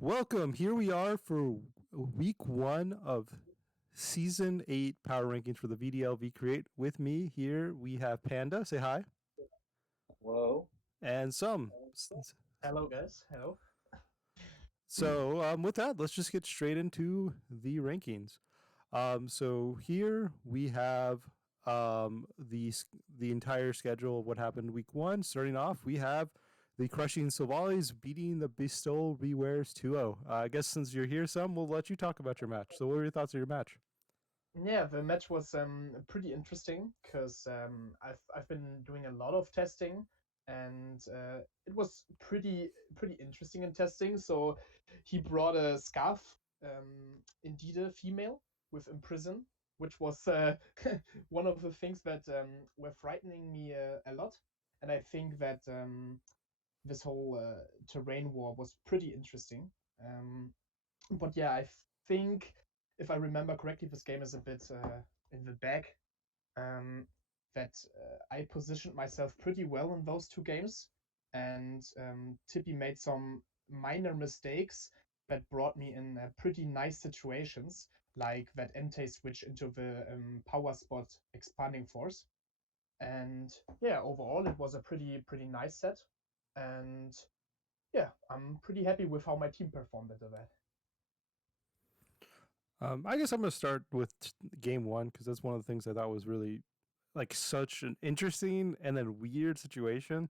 Welcome. Here we are for week one of season 8 power rankings for the VDL-V Create. With me here, we have Panda. Say hi. Whoa. And some. Hello, guys. Hello. So, with that, let's just get straight into the rankings. So here we have the entire schedule of what happened week one. Starting off, we have the crushing Sovalis beating the Bistol Bewares 2-0. I guess since you're here, we'll let you talk about your match. So, what were your thoughts of your match? Yeah, the match was pretty interesting because I've been doing a lot of testing, and it was pretty interesting in testing. So he brought a scarf, indeed a female with imprison, which was one of the things that were frightening me a lot. And I think that this whole terrain war was pretty interesting. Um, but yeah, I think if I remember correctly, this game is a bit in the back. Um, that I positioned myself pretty well in those two games, and Tippy made some minor mistakes that brought me in pretty nice situations, like that Entei switch into the power spot expanding force. And yeah, overall it was a pretty nice set, and yeah, I'm pretty happy with how my team performed at that. I guess I'm going to start with game one because that's one of the things I thought was really like such an interesting and then weird situation.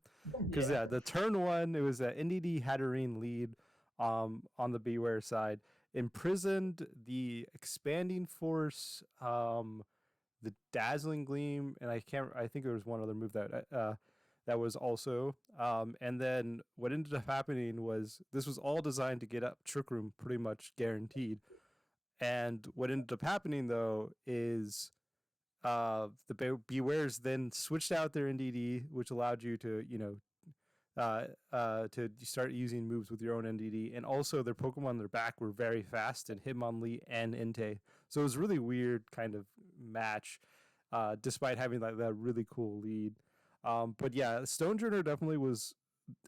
Because Yeah. yeah, the turn one, it was an NDD Hatterene lead on the Beware side, imprisoned the expanding force, the dazzling gleam, and I think there was one other move that was also. And then what ended up happening was this was all designed to get up Trick Room pretty much guaranteed. And what ended up happening though is Bewares then switched out their NDD, which allowed you to to start using moves with your own NDD, and also their Pokemon on their back were very fast and Hitmonlee and Entei. So it was a really weird kind of match, despite having like that really cool lead. But yeah, Stonejourner definitely was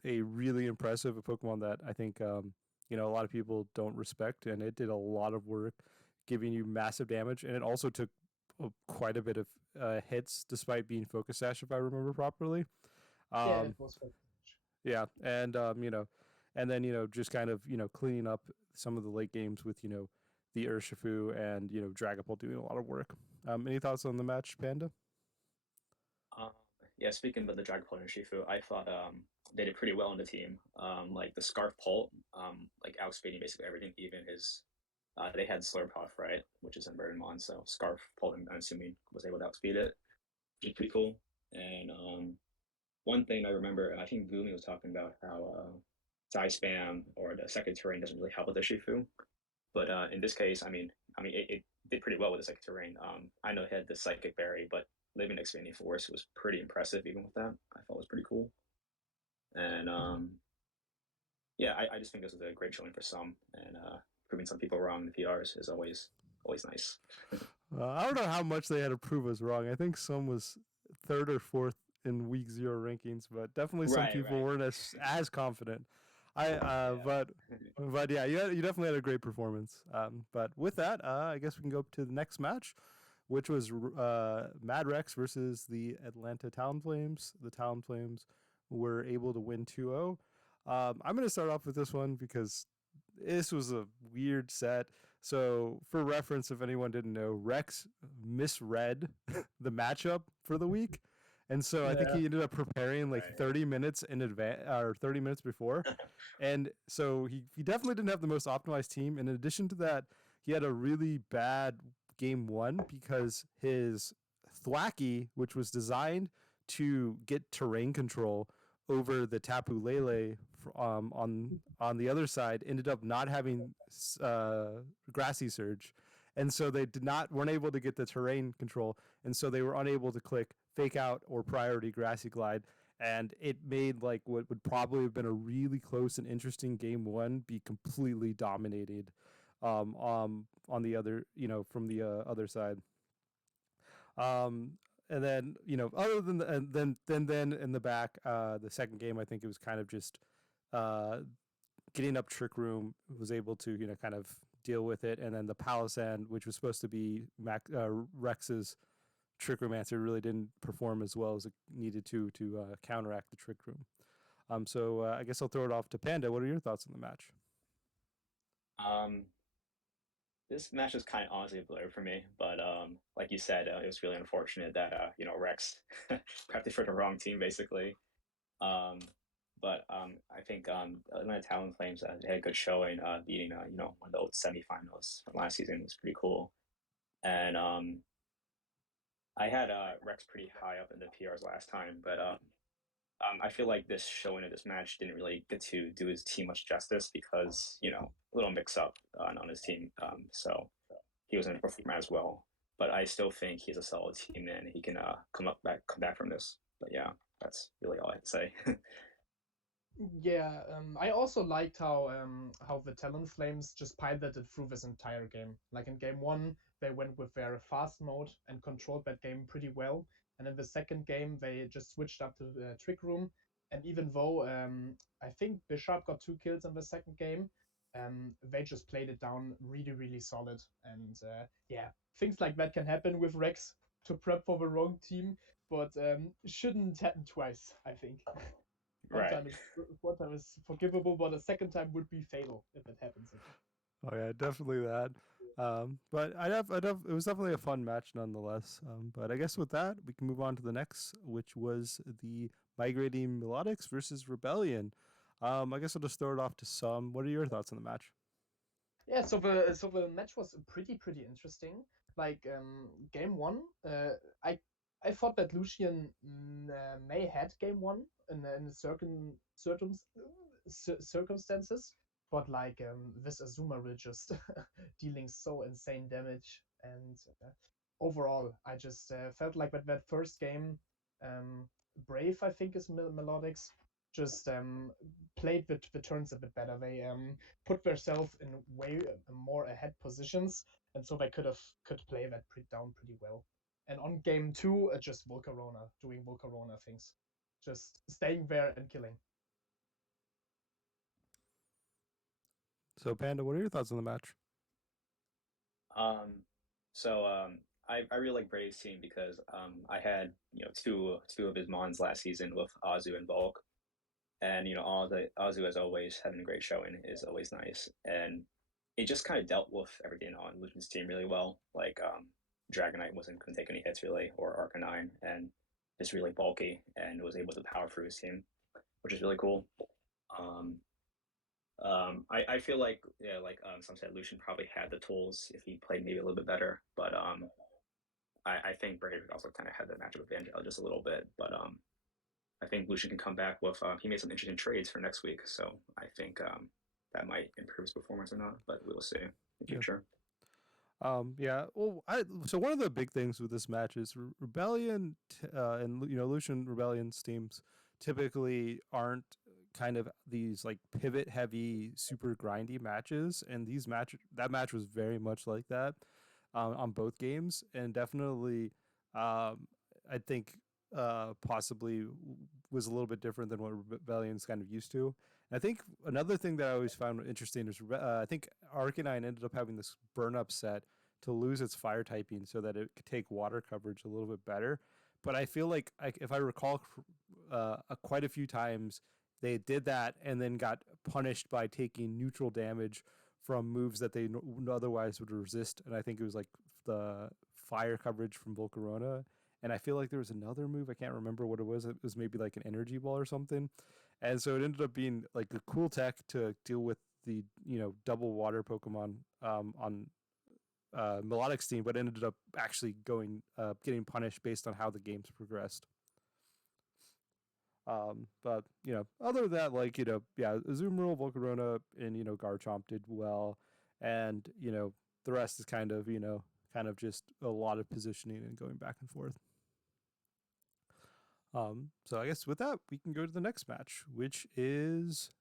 a really impressive Pokemon that I think a lot of people don't respect, and it did a lot of work, giving you massive damage, and it also took quite a bit of hits despite being Focus Sash, if I remember properly. Yeah, it Um, was fun. yeah, and and then just kind of cleaning up some of the late games with the Urshifu and Dragapult doing a lot of work. Any thoughts on the match, Panda? Um, yeah, speaking of the Dragapult and Shifu, I thought they did pretty well on the team. Like the Scarf Pult, like outspeeding basically everything, even his they had Slurpuff, right, which is in Birdmon, so Scarf Pult, I'm assuming, was able to outspeed it, which is pretty cool. And one thing I remember, I think Gumi was talking about how side spam or the second terrain doesn't really help with the Shifu, but in this case, it did pretty well with the psychic terrain. I know it had the psychic berry, but living expanding force was pretty impressive even with that. I thought it was pretty cool. And yeah, I just think this was a great showing for some, and proving some people wrong in the PRs is always nice. I don't know how much they had to prove us wrong. I think some was third or fourth in week zero rankings, but definitely some Right, people right. weren't as confident. I Yeah. but yeah, you definitely had a great performance. But with that, I guess we can go to the next match, which was Mad Rex versus the Atlanta Talonflames. The Talonflames were able to win 2-0. I'm going to start off with this one because this was a weird set. So, for reference, if anyone didn't know, Rex misread the matchup for the week. And so I think Yeah. he ended up preparing like Right. 30 minutes in advance or 30 minutes before. And so he definitely didn't have the most optimized team. And in addition to that, he had a really bad game one because his Thwacky, which was designed to get terrain control over the Tapu Lele on the other side, ended up not having Grassy Surge, and so they weren't able to get the terrain control, and so they were unable to click Fake Out or Priority Grassy Glide, and it made like what would probably have been a really close and interesting game one be completely dominated on the other from the other side. Um, and then other than and then in the back, the second game I think it was kind of just uh, getting up Trick Room, was able to kind of deal with it, and then the Palisand, which was supposed to be Rex's Trick Room answer, really didn't perform as well as it needed to counteract the Trick Room. So I guess I'll throw it off to Panda. What are your thoughts on the match? This match is kind of honestly a blur for me, but like you said, it was really unfortunate that Rex crafted for the wrong team basically. But I think Atlanta Talonflames they had a good showing, beating one of the old semifinals from last season. It was pretty cool, and I had Rex pretty high up in the PRs last time, but I feel like this showing of this match didn't really get to do his team much justice because a little mix up on his team, so he wasn't performing as well. But I still think he's a solid team and he can come back from this. But yeah, that's really all I have to say. Yeah, I also liked how the Talonflames just piloted through this entire game. Like in game one, they went with their fast mode and controlled that game pretty well. And in the second game, they just switched up to the Trick Room. And even though I think Bishop got 2 kills in the second game, they just played it down really, really solid. And yeah, things like that can happen with Rex to prep for the wrong team, but shouldn't happen twice, I think. Right. One time is forgivable, but a second time would be fatal if it happens again. Oh yeah, definitely that. But it was definitely a fun match nonetheless. But I guess with that, we can move on to the next, which was the Migrating Melodics versus Rebellion. I guess I'll just throw it off to Some. What are your thoughts on the match? Yeah, so the match was pretty interesting. Like game one, I thought that Lucian may had game one in circumstances, but like this Azuma will just dealing so insane damage, and overall, I just felt like that first game, um, Brave I think is Melodics, just played the turns a bit better. They put themselves in way more ahead positions, and so they could play that down pretty well. And on game two, just Volcarona doing Volcarona things, just staying there and killing. So Panda, what are your thoughts on the match? Um, so I really like Braves team because I had two of his mons last season with Azu and Volk, and all the Azu as always having a great showing is always nice, and it just kind of dealt with everything on Lucian's team really well. Like Dragonite couldn't take any hits really, or Arcanine, and it's really bulky and was able to power through his team, which is really cool. Um, I feel like some said Lucian probably had the tools if he played maybe a little bit better, but I think Brave also kind of had the matchup advantage just a little bit, but I think Lucian can come back with he made some interesting trades for next week, so I think that might improve his performance or not, but we will see in the future. Yeah. Well, so one of the big things with this match is Rebellion and Lucian Rebellion's teams typically aren't kind of these like pivot heavy, super grindy matches, and that match was very much like that on both games, and definitely I think possibly was a little bit different than what Rebellion's kind of used to. And I think another thing that I always found interesting is I think Arcanine ended up having this burn up set to lose its fire typing so that it could take water coverage a little bit better. But I feel like if I recall quite a few times, they did that and then got punished by taking neutral damage from moves that they otherwise would resist. And I think it was like the fire coverage from Volcarona. And I feel like there was another move. I can't remember what it was. It was maybe like an energy ball or something. And so it ended up being like a cool tech to deal with the double water Pokemon on Melodic's team, but ended up actually getting punished based on how the games progressed. But other than that, like yeah, Azumarill, Volcarona, and Garchomp did well, and the rest is kind of just a lot of positioning and going back and forth. So I guess with that, we can go to the next match, which is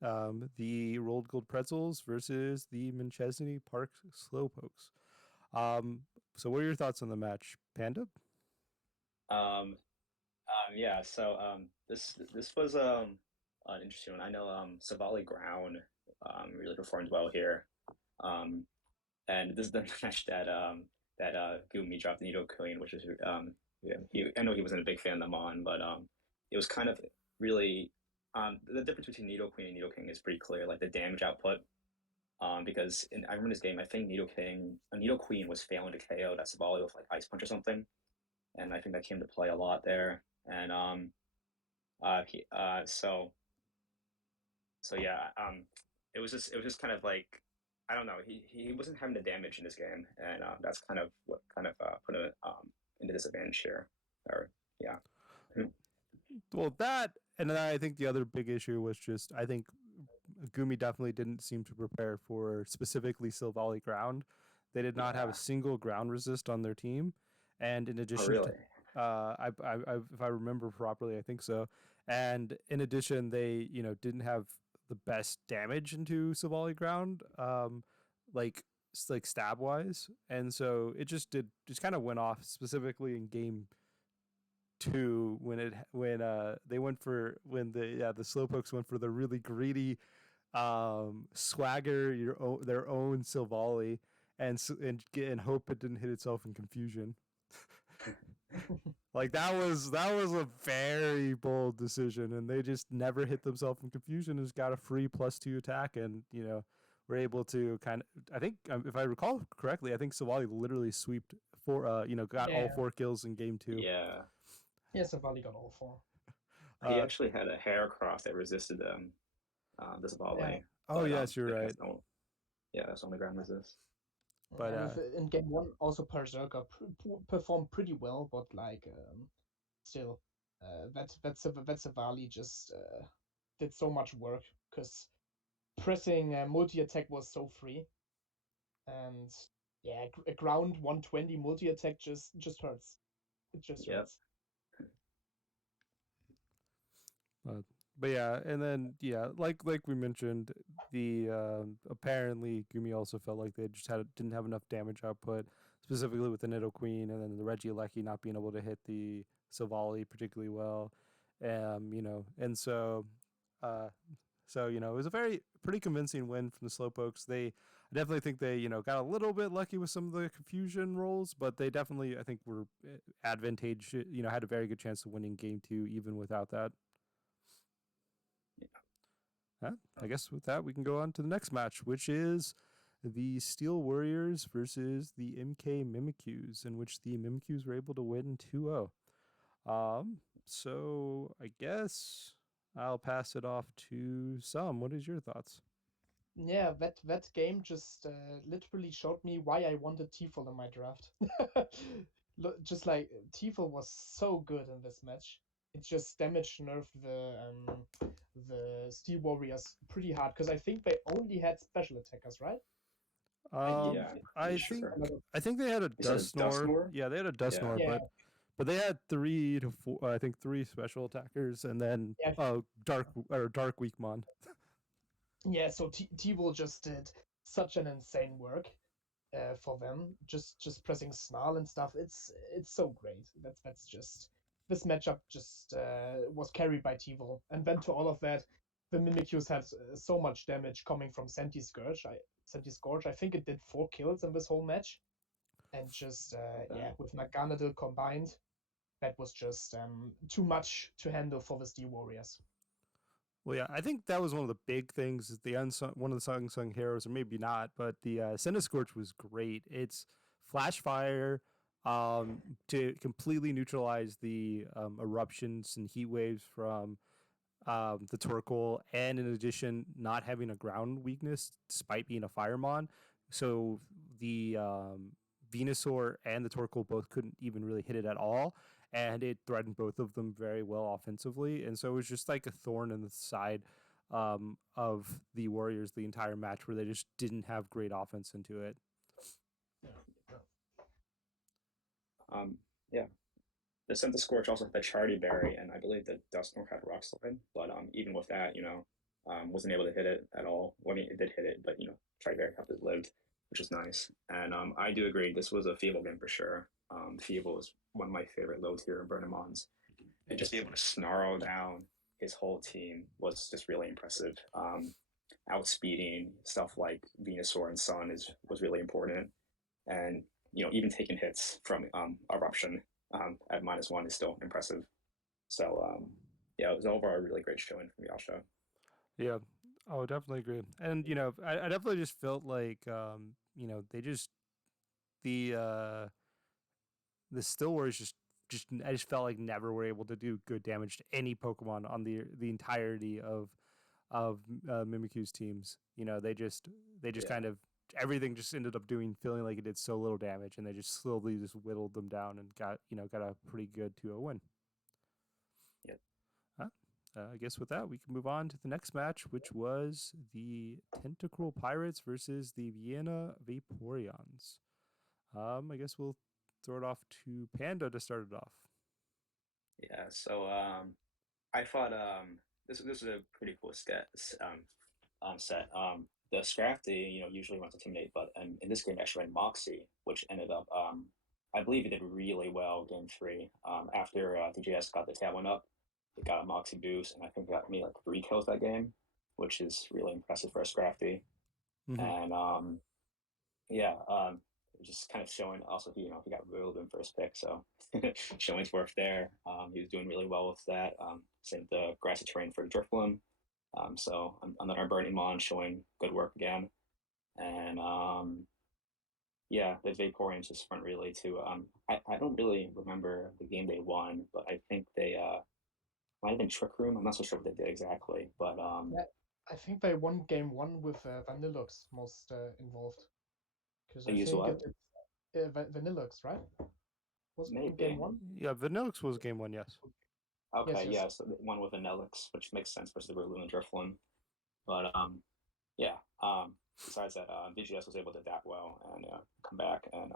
the Rolled Gold Pretzels versus the Machesney Park Slowpokes. So what are your thoughts on the match, Panda? Yeah, so this was an interesting one. I know Savali Ground really performed well here. Um, and this is the match that Gumi dropped the Needle Queen, which is yeah, I know he wasn't a big fan of them on, but it was kind of really the difference between Needle Queen and Needle King is pretty clear, like the damage output. Because I remember this game, I think Needle Queen was failing to KO that Savali with like Ice Punch or something, and I think that came to play a lot there. And he so yeah, it was just kind of like I don't know. He wasn't having the damage in this game, and that's kind of what kind of put him into disadvantage here. Or yeah. Well, that, and then I think the other big issue was just I think Gumi definitely didn't seem to prepare for specifically Silvally ground. They did not have a Yeah. single ground resist on their team, and in Oh, addition really? to, if I remember properly, I think so. And in addition, they didn't have the best damage into Silvally ground, like stab wise, and so it just kind of went off specifically in game two when they went for when the slowpokes went for the really greedy swagger their own Silvally and hope it didn't hit itself in confusion. Like that was a very bold decision, and they just never hit themselves in confusion. And just got a free +2 attack, and were able to kind of. I think if I recall correctly, I think Silvally literally sweeped got all Yeah. 4 kills in game 2. Yeah. Yeah, Savali got all 4. He Uh, actually had a hair cross that resisted this Yeah. volley. oh But yes, you're right. that's only ground resist. But And in game 1, also Berserker performed pretty well, but like still, Savali just did so much work because pressing multi attack was so free, and yeah, a ground 120 multi attack just hurts. It just Yep. hurts. But yeah, and then like we mentioned, the apparently Gumi also felt like they just didn't have enough damage output, specifically with the Nido Queen, and then the Regieleki not being able to hit the Silvally particularly well, and so it was a pretty convincing win from the Slowpokes. I definitely think they got a little bit lucky with some of the confusion rolls, but they definitely I think were advantage had a very good chance of winning game 2 even without that. I guess with that, we can go on to the next match, which is the Steel Warriors versus the MK Mimikyus, in which the Mimikyus were able to win 2-0. So I guess I'll pass it off to Sam. What is your thoughts? Yeah, that game just literally showed me why I wanted Tifel in my draft. Just like Tifel was so good in this match. It just damage nerfed the Steel Warriors pretty hard because I think they only had special attackers, right? Yeah, I'm pretty sure. I think they had a Dust Snore. Yeah, they had a Dust Snore, Yeah. but they had 3 to 4. I think 3 special attackers, and then Dark Weakmon. Yeah, so Tifel just did such an insane work for them. Just pressing Snarl and stuff. It's so great. That's just this matchup just was carried by Tifel, and then to all of that, the Mimikyus had so much damage coming from Senti Scourge. I think it did 4 kills in this whole match, and just with Naganadel combined, that was just too much to handle for the Steel Warriors. Well, yeah, I think that was one of the big things. One of the unsung heroes, or maybe not, but the Cinescorch was great. It's flash fire to completely neutralize the eruptions and heat waves from the Torkoal, and in addition, not having a ground weakness despite being a Firemon. So the Venusaur and the Torkoal both couldn't even really hit it at all, and it threatened both of them very well offensively. And so it was just like a thorn in the side of the Warriors the entire match, where they just didn't have great offense into it. Yeah. The Senta Scorch also had the Chardy Berry, and I believe the Dusknoir had Rock Slide. But even with that, wasn't able to hit it at all. Well, I mean, it did hit it, but Chardy Berry kept it lived, which was nice. And I do agree, this was a Feeble game for sure. Feeble is one of my favorite low tier Burnamons. And just be able to snarl down his whole team was just really impressive. Outspeeding stuff like Venusaur and Sun was really important, and even taking hits from Eruption at -1 is still impressive. So yeah, it was overall a really great showing from Yasha. Yeah, I would definitely agree. And I definitely just felt like they just the uh the Still Wars just I just felt like never were able to do good damage to any Pokemon on the entirety of Mimikyu's teams. They just Yeah. kind of everything just ended up feeling like it did so little damage, and they just slowly just whittled them down and got a pretty good 2-0 win. Yep. I guess with that, we can move on to the next match, which was the Tentacruel Pirates versus the Vienna Vaporeons. I guess we'll throw it off to Panda to start it off. Yeah. So I thought this was a pretty cool set. The Scrafty, usually runs Intimidate, but in this game actually ran Moxie, which ended up I believe it did really well game 3. After DJS got the Talon up, it got a Moxie boost, and I think it got me like 3 kills that game, which is really impressive for a Scrafty. Mm-hmm. And yeah, just kind of showing also he got reeled in first pick, so showing's worth there. He was doing really well with that. Same the grassy terrain for Drifloon. So another Burning Mon showing good work again. And yeah, the Vaporeons just front relay too. I don't really remember the game they won, but I think they might have been Trick Room. I'm not so sure what they did exactly, but Yeah, I think they won game 1 with Vanillux most involved. Because they I used think what? Vanillux, right? Was it Maybe. game 1? Yeah, Vanillux was game 1, yes. Okay, Yes. yeah, so one with Vanillix, which makes sense versus the Riolu and Drifloon. But yeah. Besides that, VGS was able to adapt well and come back, and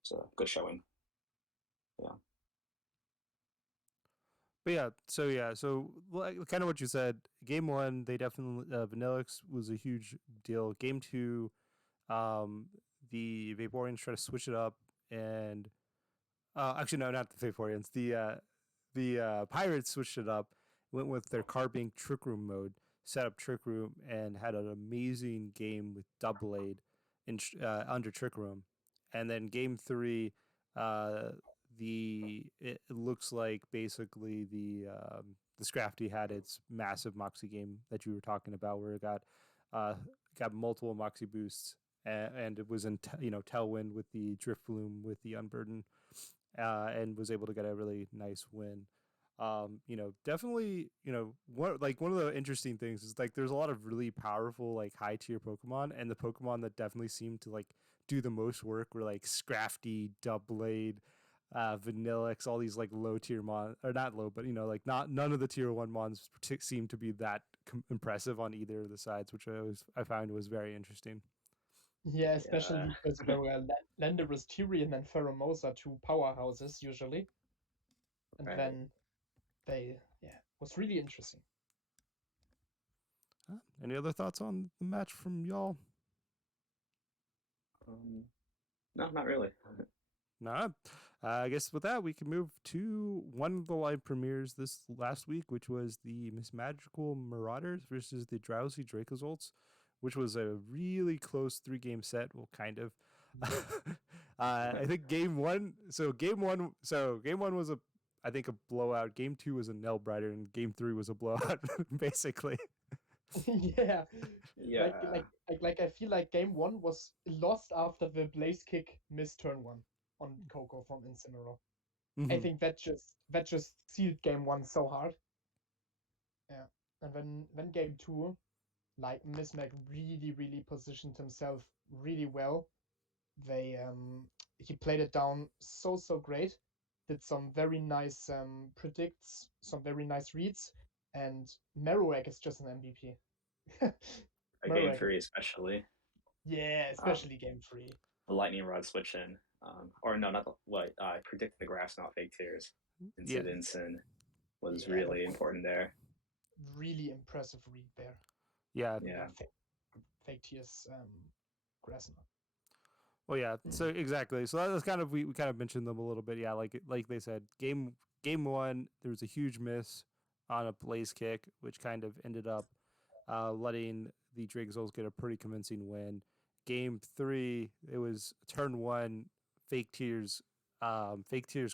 it's a good showing. Yeah. But so kind of what you said. Game 1, they definitely Vanillux was a huge deal. Game 2, the Vaporeons try to switch it up, and actually no, not the Vaporeons. The Pirates switched it up, went with their Carbink Trick Room mode, set up Trick Room, and had an amazing game with Doublade under Trick Room. And then game 3, it looks like basically the Scrafty had its massive Moxie game that you were talking about, where it got multiple Moxie boosts, and it was in Tailwind with the Drifloon with the Unburden, and was able to get a really nice win. Definitely, one of the interesting things is like there's a lot of really powerful like high tier Pokemon, and the Pokemon that definitely seem to like do the most work were like Scrafty, Doublade, Vanillix, all these like low tier or not low, but like none of the tier 1 mons seem to be that impressive on either of the sides, which I found was very interesting. Yeah, especially because there were Landorus, Tyrion, and Pheromosa, 2 powerhouses usually. And Right. then they, was really interesting. Any other thoughts on the match from y'all? No, not really. Nah. I guess with that, we can move to one of the live premieres this last week, which was the Miss Magical Marauders versus the Drowsy Dracozolts, which was a really close 3-game set. Well, kind of. I think game one was I think a blowout. Game 2 was a nail biter, and game 3 was a blowout, basically. Yeah. Yeah. Like I feel like game 1 was lost after the Blaze Kick missed turn 1 on Coco from Incineroar. Mm-hmm. I think that just sealed game 1 so hard. Yeah. And when game 2, like Miss Mac really positioned himself really well. He played it down so great. Did some very nice predicts, some very nice reads, and Marowak is just an MVP. Game 3 especially. Yeah, especially game 3. The lightning rod switch in, or no, not the what. Predict the grass, not fake tears. Incidents and was really important there. Really impressive read there. Yeah. Fake tears, grass not. Well, yeah. So exactly. So that's kind of we kind of mentioned them a little bit. Yeah, like they said, game 1 there was a huge miss on a blaze kick, which kind of ended up letting the Dragzels get a pretty convincing win. Game 3, it was turn 1, fake tears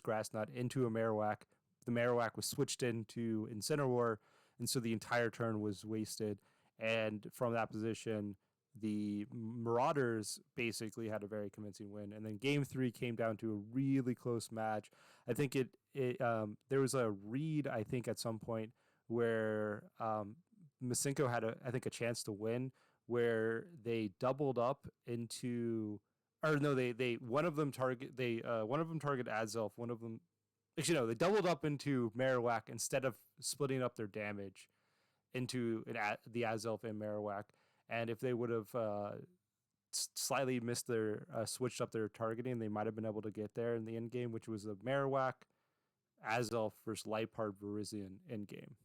grass knot into a Marowak. The Marowak was switched into Incineroar, and so the entire turn was wasted. And from that position, the Marauders basically had a very convincing win. And then game 3 came down to a really close match. I think there was a read, I think, at some point where Masenko had a chance to win, where they doubled up into, or no, they one of them targeted Azelf, one of them, actually no, they doubled up into Marowak instead of splitting up their damage into the Azelf and Marowak. And if they would have slightly missed their switched up their targeting, they might have been able to get there in the end game, which was a Marowak Azelf versus Lipard Verizian end game.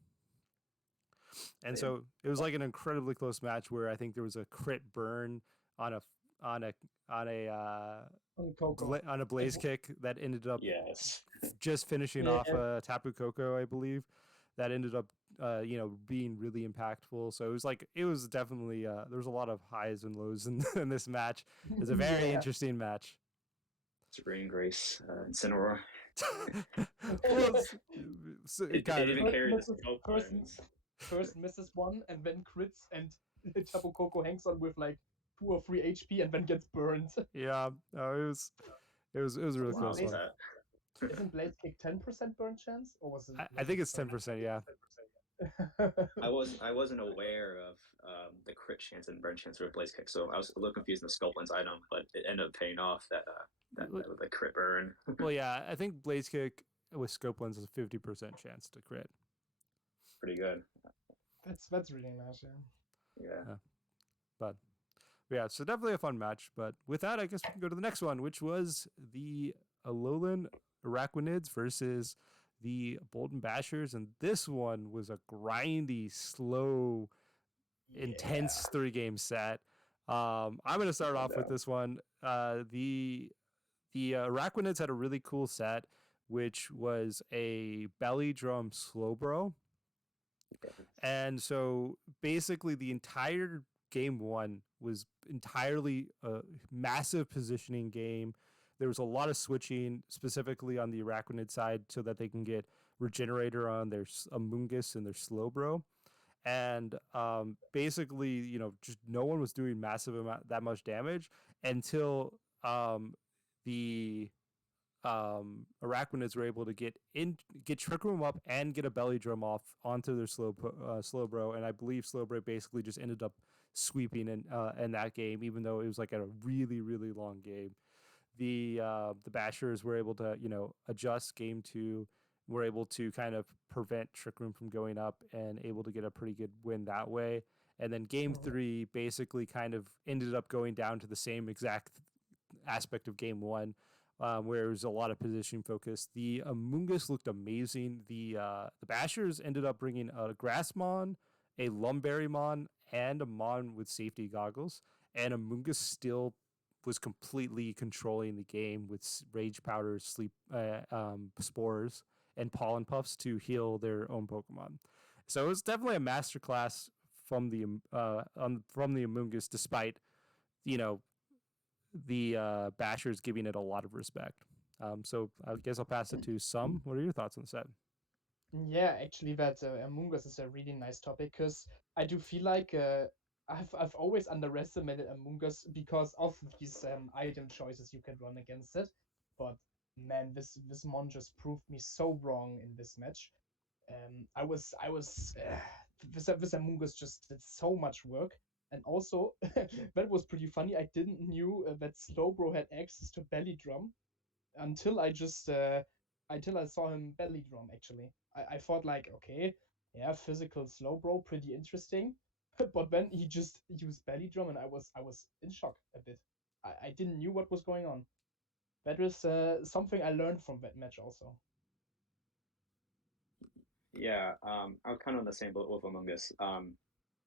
And so it was like an incredibly close match where I think there was a crit burn on a blaze kick that ended up just finishing off Tapu Koko, I believe. That ended up being really impactful. So it was definitely there was a lot of highs and lows in this match. It was a very interesting match. Serene Grace, Incineroar. First misses one and then crits, and Tapu Koko hangs on with like 2 or 3 HP and then gets burned. Yeah, it was a really close one. Isn't Blaze Kick 10% burn chance, or was it? I think it's 10%. Yeah. I wasn't aware of the crit chance and burn chance for Blaze Kick, so I was a little confused in the Scope Lens item, but it ended up paying off that the crit burn. Well, yeah, I think Blaze Kick with Scope Lens is a 50% chance to crit. Pretty good. That's really nice, yeah. But yeah, so definitely a fun match. But with that, I guess we can go to the next one, which was the Alolan Araquanids versus the Bolton Bashers, and this one was a grindy, slow, intense 3-game set. I'm going to start off with this one. The Araquanids had a really cool set, which was a belly drum Slowbro. And so basically the entire game 1 was entirely a massive positioning game. There was a lot of switching, specifically on the Araquanid side, so that they can get Regenerator on their Amoonguss and their Slowbro. And basically, just no one was doing that much damage until the Araquanids were able to get Trick Room up and get a Belly Drum off onto their Slowbro, and I believe Slowbro basically just ended up sweeping in that game, even though it was like a really, really long game. The Bashers were able to adjust game 2, were able to kind of prevent Trick Room from going up and able to get a pretty good win that way. And then game 3 basically kind of ended up going down to the same exact aspect of game 1, where it was a lot of position focus. The Amoonguss looked amazing. The Bashers ended up bringing a Grassmon, a Lumberrymon, and a Mon with safety goggles, and Amoonguss still was completely controlling the game with Rage Powders, Sleep Spores, and Pollen Puffs to heal their own Pokemon. So it was definitely a masterclass from the Amoonguss, despite the Bashers giving it a lot of respect. So I guess I'll pass it to Sum. What are your thoughts on the set? Yeah, actually, that Amoonguss is a really nice topic, because I do feel like I've always underestimated Amoonguss because of these item choices you can run against it. But man, this mon just proved me so wrong in this match. This Amoonguss just did so much work. And also, that was pretty funny. I didn't knew that Slowbro had access to Belly Drum until I saw him Belly Drum. Actually, I thought like, okay, yeah, physical Slowbro, pretty interesting. But then he just used Belly Drum, and I was in shock a bit. I didn't knew what was going on. That was something I learned from that match also. Yeah, I'm kind of on the same boat with Amoonguss.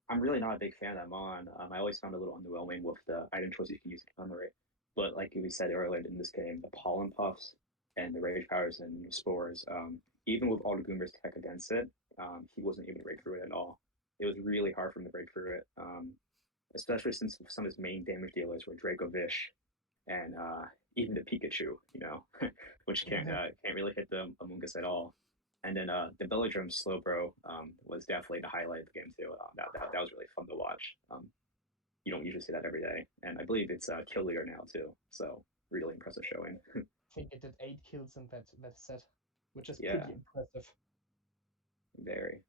I'm really not a big fan of that Mon. I always found it a little underwhelming with the item choices you can use to counter it. But like we said earlier in this game, the Pollen Puffs and the Rage Powers and Spores, even with all the Goomers tech against it, he wasn't able to break through it at all. It was really hard for him to break through it, especially since some of his main damage dealers were Dracovish and even the Pikachu, which can't really hit the Amoonguss at all. And then the Belladrum Slowbro was definitely the highlight of the game too. That was really fun to watch. You don't usually see that every day, and I believe it's kill leader now too. So really impressive showing. I think it did 8 kills in that set, which is Yeah. pretty impressive. Very.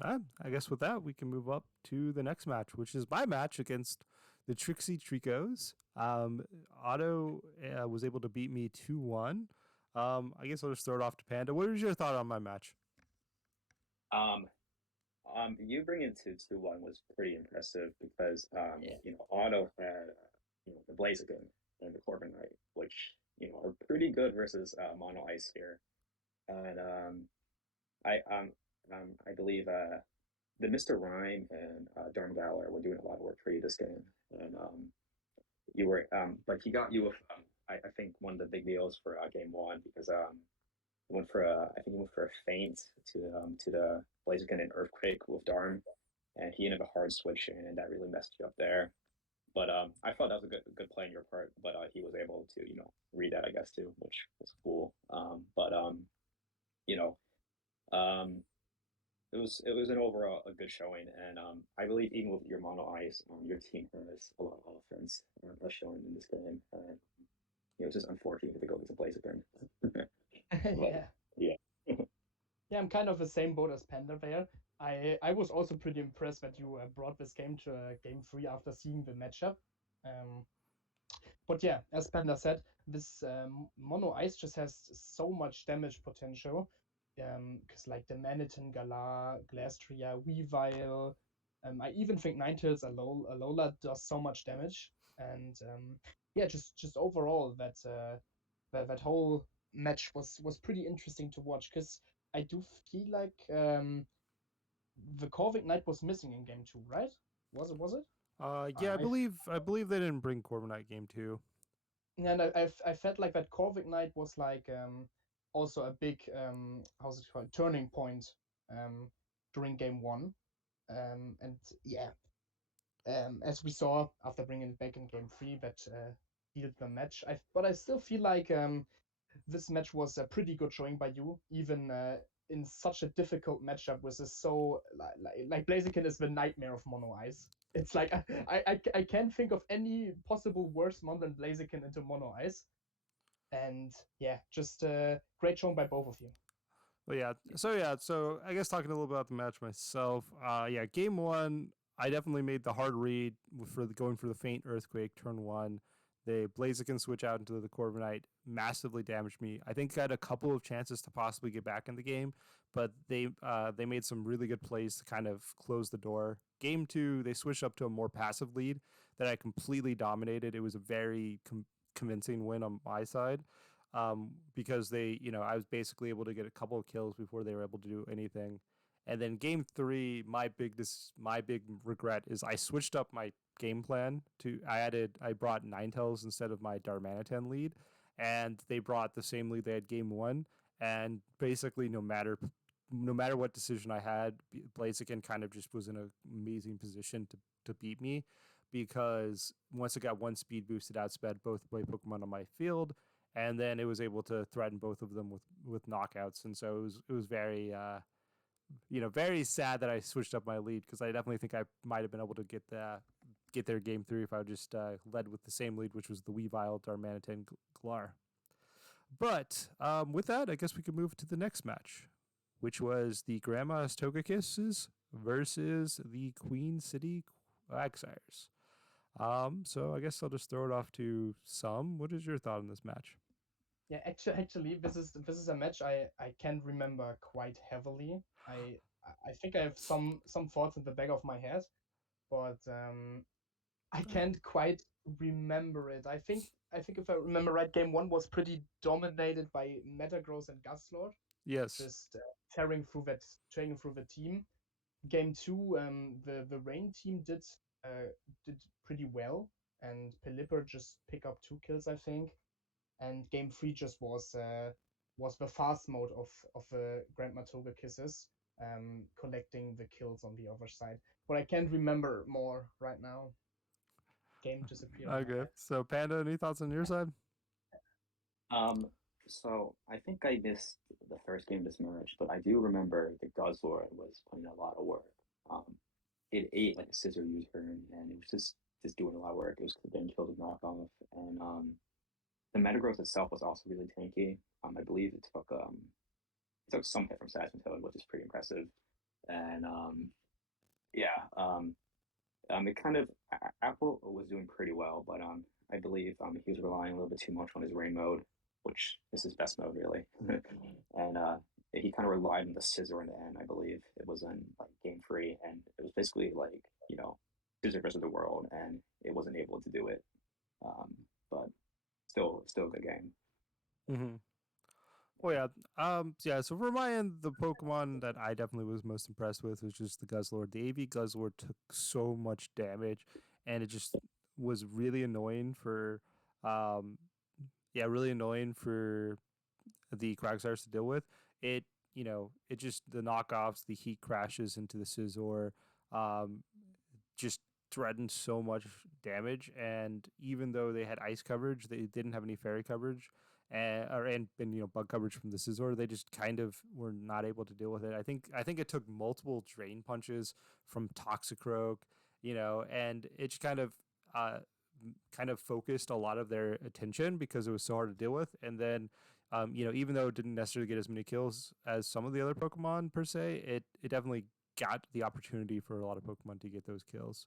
I guess with that, we can move up to the next match, which is my match against the Trixie Tricos. Otto was able to beat me 2-1. I guess I'll just throw it off to Panda. What was your thought on my match? You bringing it to 2-1 was pretty impressive because Otto had the Blaziken and the Corviknight, which are pretty good versus Mono Ice here, and I believe the Mr. Rhyme and Darmgaller were doing a lot of work for you this game, and you were but he got you with I think one of the big deals for game one because he went for a feint to the Blaziken and Earthquake with Darm, and he ended up a hard switch and that really messed you up there. But I thought that was a good play on your part, but he was able to read that I guess too, which was cool. It was an overall a good showing, and I believe even with your mono ice, your team has a lot of offense as shown in this game, and it was just unfortunate to go into Blaziken. Yeah. Yeah, I'm kind of the same boat as Panda there. I was also pretty impressed that you brought this game to game 3 after seeing the matchup. But yeah, as Panda said, this mono ice just has so much damage potential. Because like the Manitin, Galar, Glastria, Weavile, I even think Ninetales Alola does so much damage, and yeah, just overall that whole match was pretty interesting to watch because I do feel like the Corviknight was missing in game 2, right? Was it? Yeah, I believe they didn't bring Corviknight game 2. And I felt like that Corviknight was like also a big how's it called, turning point during game 1, and yeah, as we saw after bringing it back in game 3, that healed the match. But I still feel like this match was a pretty good showing by you, even in such a difficult matchup, which is so like Blaziken is the nightmare of mono ice. It's like I can't think of any possible worse mon than Blaziken into mono ice. And yeah, just great showing by both of you. Well, so I guess talking a little bit about the match myself. Yeah, game 1, I definitely made the hard read for going for the feint Earthquake turn 1. The Blaziken switch out into the Corviknight massively damaged me. I think I had a couple of chances to possibly get back in the game, but they made some really good plays to kind of close the door. Game 2, they switched up to a more passive lead that I completely dominated. It was a very convincing win on my side. Because I was basically able to get a couple of kills before they were able to do anything. And then game 3, my big regret is I switched up my game plan I brought Ninetales instead of my Darmanitan lead, and they brought the same lead they had game 1, and basically no matter what decision I had, Blaziken kind of just was in an amazing position to beat me, because once it got one speed boost, it outsped both my Pokemon on my field, and then it was able to threaten both of them with knockouts. And so it was very very sad that I switched up my lead, because I definitely think I might have been able to get their game 3 if I just led with the same lead, which was the Weavile, Darmanitan, Galar. But with that, I guess we could move to the next match, which was the Grandma's Togekisses versus the Queen City Quagsires. So I guess I'll just throw it off to Sum. What is your thought on this match? Yeah, actually, this is a match I can remember quite heavily. I think I have some thoughts in the back of my head, but I can't quite remember it. I think if I remember right, game 1 was pretty dominated by Metagross and Gastlord. Yes. Just tearing through the team. Game 2, the Rain team did pretty well, and Pelipper just picked up 2 kills, I think. And game 3 just was was the fast mode of Grandma Togekiss, collecting the kills on the other side. But I can't remember more right now. Game disappeared on my Okay, head. so Panda, any thoughts on your side? Um, so I think I missed the first game of this merge, but I do remember the Guzzlord was putting a lot of work. Um, it ate like a scissor user, and it was just doing a lot of work. It was getting killed with knockoff, and the Metagross itself was also really tanky. I believe it took some hit from Seismitoad, which is pretty impressive, and yeah, it kind of Apple was doing pretty well, but I believe he was relying a little bit too much on his rain mode, which is his best mode really, and he kind of relied on the scissor in the end. I believe it was in like game three, and it was basically like scissor versus the world, and it wasn't able to do it. But still a good game. Mm-hmm. Oh yeah, yeah. So for my end, the Pokemon that I definitely was most impressed with was just the Guzzlord. The AV Guzzlord took so much damage, and it just was really annoying for, um, yeah, really annoying for the Quagsires to deal with. It, it just the knockoffs, the heat crashes into the Scizor, um, just threatened so much damage. And even though they had ice coverage, they didn't have any fairy coverage, and bug coverage from the Scizor. They just kind of were not able to deal with it. I think it took multiple drain punches from Toxicroak, and it just uh, kind of focused a lot of their attention because it was so hard to deal with. And then, even though it didn't necessarily get as many kills as some of the other Pokemon per se, it definitely got the opportunity for a lot of Pokemon to get those kills.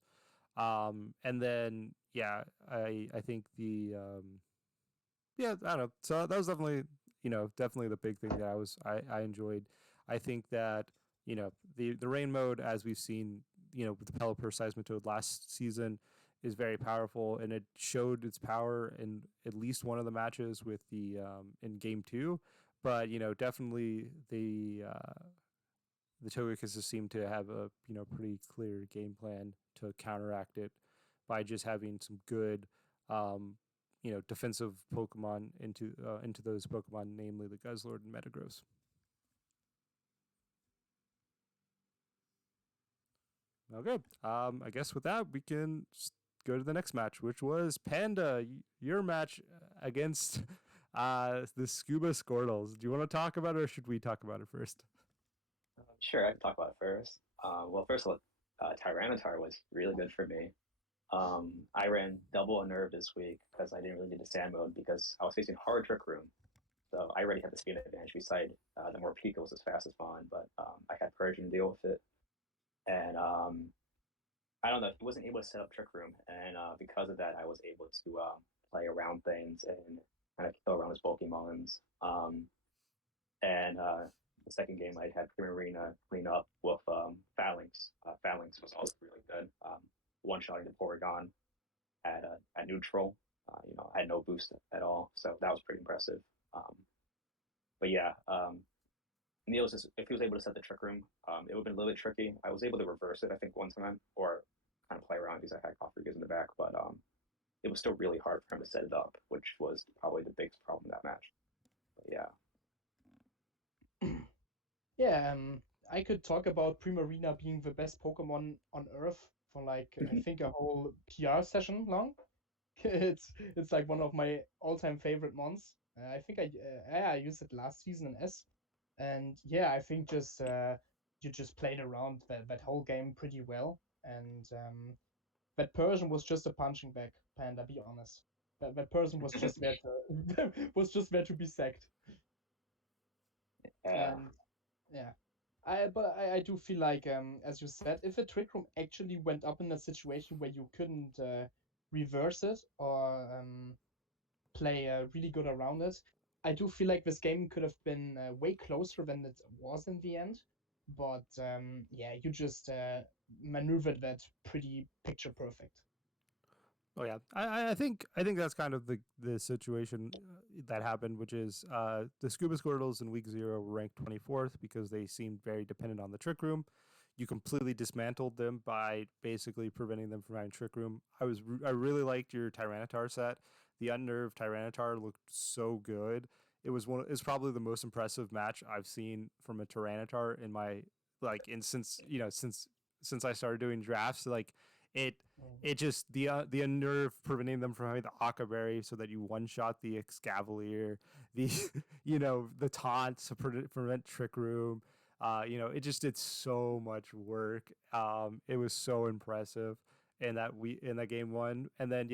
And then yeah, I think I don't know. So that was definitely the big thing that I enjoyed. I think that the rain mode, as we've seen, with the Pelipper Seismitoad last season, is very powerful, and it showed its power in at least one of the matches with the in game two. But definitely the Togekiss seem to have a pretty clear game plan to counteract it by just having some good defensive Pokemon into those Pokemon, namely the Guzzlord and Metagross. Okay, I guess with that we can go to the next match, which was Panda, your match against the Scuba Squirtles. Do you want to talk about it, or should we talk about it first? Sure, I can talk about it first. Well, first of all, Tyranitar was really good for me. I ran double Unnerve this week because I didn't really need the sand mode because I was facing hard Trick Room. So I already had the speed advantage beside the more Pika was as fast as Vaughn, but I had Persian to deal with it. And I don't know, he wasn't able to set up Trick Room. And because of that, I was able to play around things and kind of kill around his Pokemons. And the second game, I had Primarina clean up with Phalanx. Phalanx was also really good. One-shotting the Porygon at neutral. I had no boost at all, so that was pretty impressive. But yeah, Neil's just, if he was able to set the Trick Room, it would have been a little bit tricky. I was able to reverse it, I think, one time, or kind of play around because I had Koffingers in the back, but it was still really hard for him to set it up, which was probably the biggest problem in that match. But yeah. Yeah, I could talk about Primarina being the best Pokemon on Earth for like I think a whole PR session long. It's like one of my all-time favorite mons. I think I used it last season in S, and yeah, I think just you just played around that whole game pretty well, and that Persian was just a punching bag. Panda, be honest. That person was just there to was just there to be sacked, Yeah. and yeah. I do feel like, as you said, if a trick room actually went up in a situation where you couldn't reverse it or play really good around it, I do feel like this game could have been way closer than it was in the end. But yeah, you just maneuvered that pretty picture perfect. Oh yeah, I think that's kind of the situation that happened, which is the Scuba Squirtles in week 0 were ranked 24th because they seemed very dependent on the Trick Room. You completely dismantled them by basically preventing them from having Trick Room. I really liked your Tyranitar set. The unnerved Tyranitar looked so good. It's probably the most impressive match I've seen from a Tyranitar in my since I started doing drafts. Like it it just the unnerve preventing them from having the Akaberry so that you one shot the Excavalier, the the taunts to prevent Trick Room. It just did so much work. It was so impressive in that game one, and then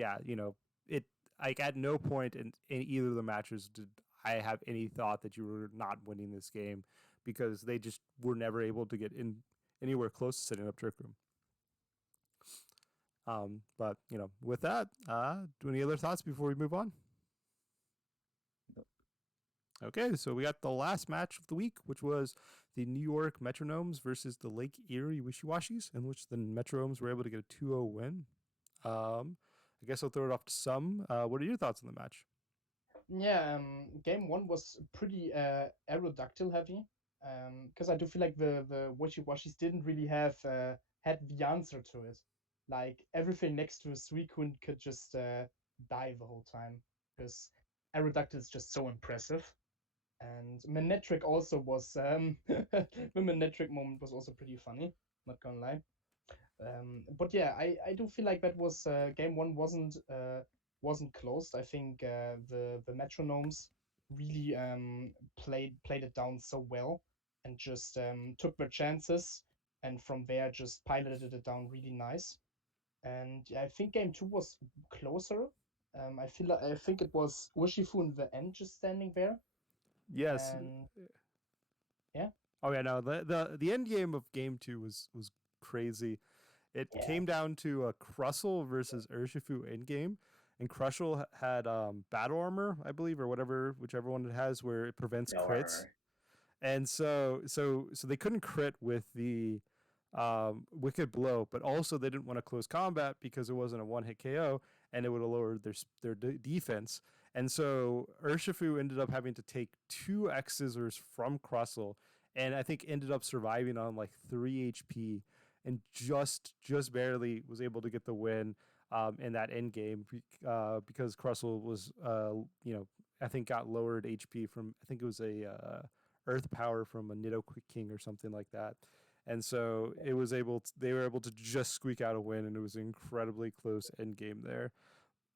it like at no point in either of the matches did I have any thought that you were not winning this game because they just were never able to get in anywhere close to setting up Trick Room. But with that, do any other thoughts before we move on? Okay, so we got the last match of the week, which was the New York Metronomes versus the Lake Erie Wishy-Washies, in which the Metronomes were able to get a 2-0 win. I guess I'll throw it off to some. What are your thoughts on the match? Yeah, game one was pretty Aerodactyl heavy, because I do feel like the Wishy-Washies didn't really have had the answer to it. Like everything next to Suicune could just die the whole time, because Aerodactyl is just so impressive. And Manectric also was the Manectric moment was also pretty funny, not gonna lie. But yeah, I do feel like that was game one wasn't closed. I think the Metronomes really played it down so well and just took their chances, and from there just piloted it down really nice. And yeah, I think game two was closer. I think it was Urshifu in the end just standing there. Yes. And yeah. Oh yeah, no. The end game of game two was crazy. It came down to a Crustle versus Urshifu in game, and Crustle had battle armor, I believe, or whichever one it has, where it prevents crits. And so they couldn't crit with the Wicked Blow, but also they didn't want to close combat because it wasn't a one-hit KO, and it would have lowered their defense. And so Urshifu ended up having to take 2 X Scissors from Crustle, and I think ended up surviving on like 3 HP, and just barely was able to get the win in that end game because Crustle was I think got lowered HP from, I think it was a Earth Power from a Nido Quick King or something like that. And so they were able to just squeak out a win, and it was an incredibly close end game there.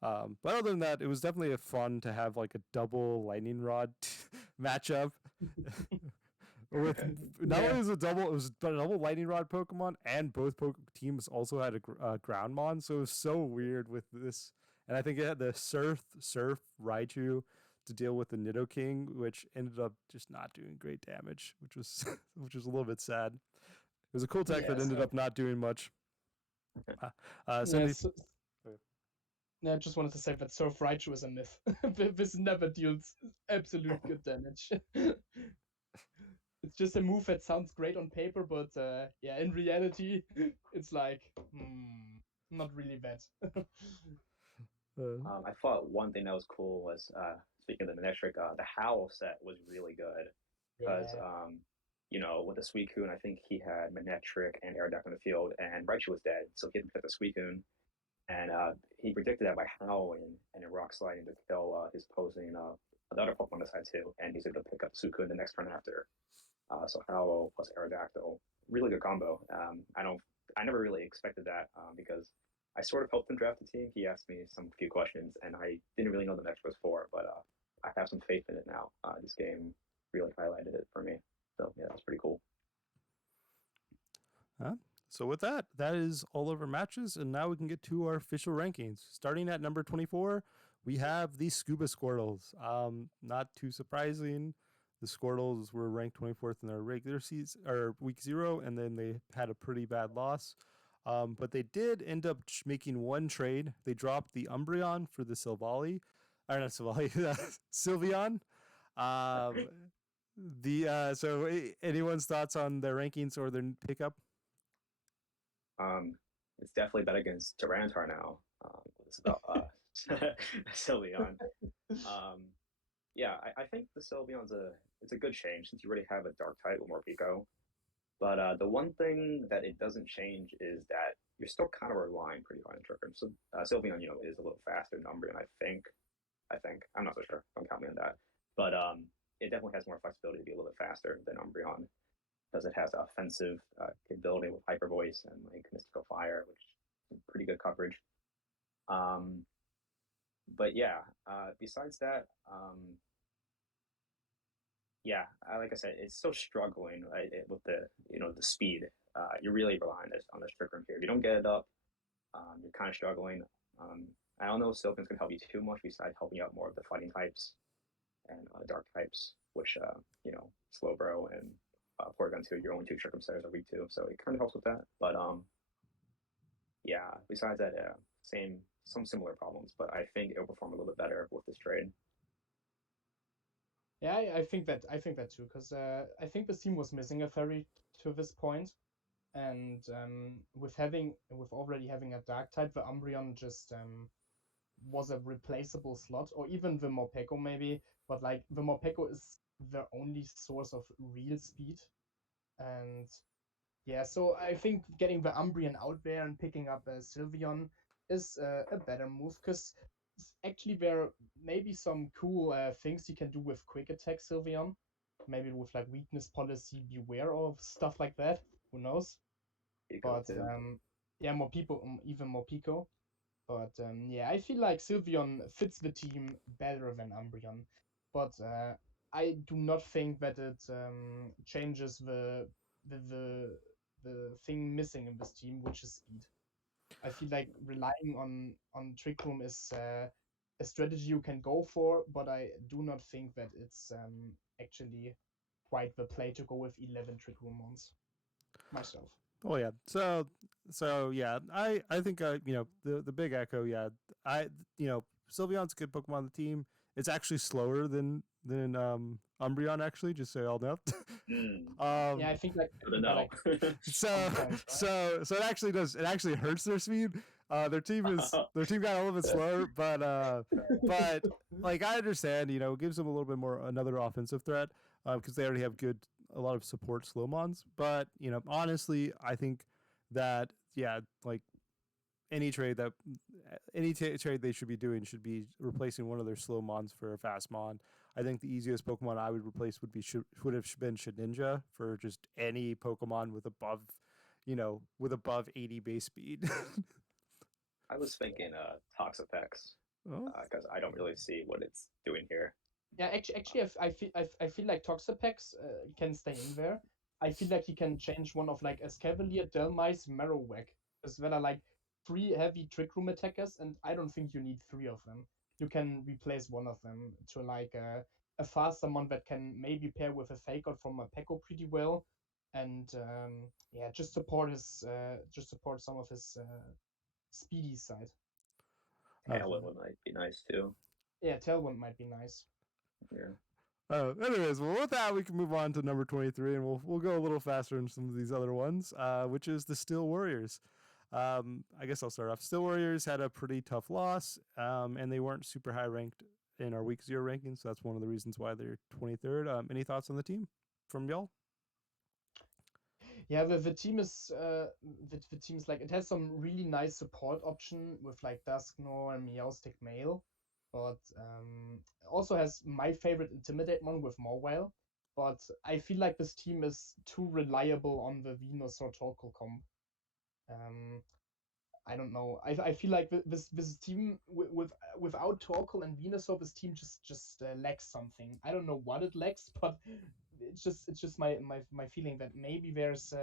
But other than that, it was definitely fun to have like a double lightning rod matchup. With not only was it was a double lightning rod Pokemon, and both teams also had a Groundmon, so it was so weird with this. And I think it had the Surf Raichu to deal with the Nidoking, which ended up just not doing great damage, which was a little bit sad. It was a cool tech that ended up not doing much. Cindy. I just wanted to say that Surf Raichu is a myth. This never deals absolute good damage. It's just a move that sounds great on paper, but in reality, it's like not really bad. I thought one thing that was cool was speaking of the Manectric, the Howl set was really good because with the Suicune, I think he had Manectric and Aerodactyl in the field, and Raichu was dead, so he had to pick the Suicune, and he predicted that by howling and then rock sliding to kill his opposing the other Pokemon on the side too, and he's able to pick up Suicune the next turn after. So Howl plus Aerodactyl, really good combo. I never really expected that because I sort of helped him draft the team. He asked me few questions, and I didn't really know the match was for, but I have some faith in it now. This game really highlighted it for me. So yeah, that's pretty cool. So with that is all of our matches, and now we can get to our official rankings. Starting at number 24, we have the Scuba Squirtles. Not too surprising. The Squirtles were ranked 24th in their regular season or week 0, and then they had a pretty bad loss. But they did end up making one trade. They dropped the Umbreon for the Silvally, or not Silvally, Sylveon. So anyone's thoughts on their rankings or their pickup? It's definitely better against Tyranitar now. It's about Sylveon. I think the Sylveon's it's a good change since you already have a Dark type with Morpeko. But the one thing that it doesn't change is that you're still kind of relying pretty hard on Trick Room. So Sylveon, is a little faster than Umbreon, I think. I'm not so sure. Don't count me on that. but it definitely has more flexibility to be a little bit faster than Umbreon because it has offensive capability with Hyper Voice and like Mystical Fire, which is pretty good coverage. But yeah, besides that, yeah, like I said, it's still struggling right, with the speed. You're really relying on this trick room here. If you don't get it up, you're kind of struggling. I don't know if Sylveon's gonna help you too much besides helping out more of the fighting types and dark types, which Slowbro and Porygon 2, your only two trick room setters are weak to, so it kind of helps with that. But yeah, besides that, some similar problems, but I think it'll perform a little bit better with this trade. Yeah, I think that too, because I think the team was missing a fairy to this point, and with already having a dark type, the Umbreon just was a replaceable slot, or even the Morpeko maybe, but like the Morpeko is the only source of real speed, and yeah, so I think getting the Umbreon out there and picking up a Sylveon is a better move, because actually there may be some cool things you can do with quick attack Sylveon, maybe with like weakness policy, beware of stuff like that. Who knows? But yeah, more people, even more Pico. But yeah, I feel like Sylveon fits the team better than Umbreon. But I do not think that it changes the thing missing in this team, which is speed. I feel like relying on Trick Room is a strategy you can go for, but I do not think that it's actually quite the play to go with 11 Trick Room mons myself. Oh yeah. So yeah, I think the big echo. Yeah, I Sylveon's a good Pokemon on the team. It's actually slower than Umbreon actually. Just so y'all know. Yeah, I think like by like so points, right? so it actually does. It actually hurts their speed. Their team got a little bit slower, but like I understand, it gives them a little bit more another offensive threat because they already have a lot of support Slowmons. But honestly, I think that yeah, like any trade they should be doing should be replacing one of their slow mons for a fast mon. I think the easiest Pokemon I would replace would have been Shedinja for just any Pokemon with above 80 base speed. I was thinking Toxapex because I don't really see what it's doing here. Yeah, actually, I feel like Toxapex can stay in there. I feel like he can change one of like Escavalier, Delmise, Marowak, as well as like 3 heavy Trick Room attackers, and I don't think you need 3 of them. You can replace one of them to like a faster one that can maybe pair with a Fake Out from a Peko pretty well, and yeah, just support some of his speedy side. Tailwind might be nice too. Yeah, Tailwind might be nice. Yeah. Anyways, well, with that, we can move on to number 23, and we'll go a little faster in some of these other ones, which is the Steel Warriors. I guess I'll start off. Steel Warriors had a pretty tough loss, and they weren't super high ranked in our week 0 ranking, so that's one of the reasons why they're 23rd. Any thoughts on the team from y'all? Yeah, the team is the team's like, it has some really nice support option with like Dusknoir and Meowstic Male, but also has my favorite Intimidate one with Morwell. But I feel like this team is too reliable on the Venusaur Torkoal comp. I don't know. I feel like this team without Torkoal and Venusaur, this team just lacks something. I don't know what it lacks, but it's just my feeling that maybe there's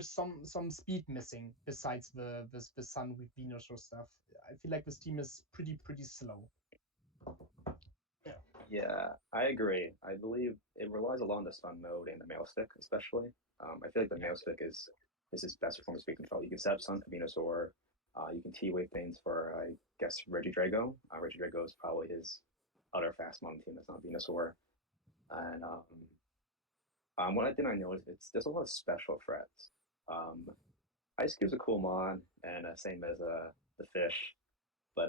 some speed missing besides the Sun with Venusaur stuff. I feel like this team is pretty slow. Yeah, I agree. I believe it relies a lot on the Sun mode and the Mail Stick, especially. I feel like the Mail Stick is his best performance speed control. You can set up Sun to Venusaur. You can T-Wave things for, I guess, Regidrago. Regidrago is probably his other fast mon team that's not Venusaur. And what I did not notice, there's a lot of special threats. Ice Cube's a cool mon, and same as the fish, but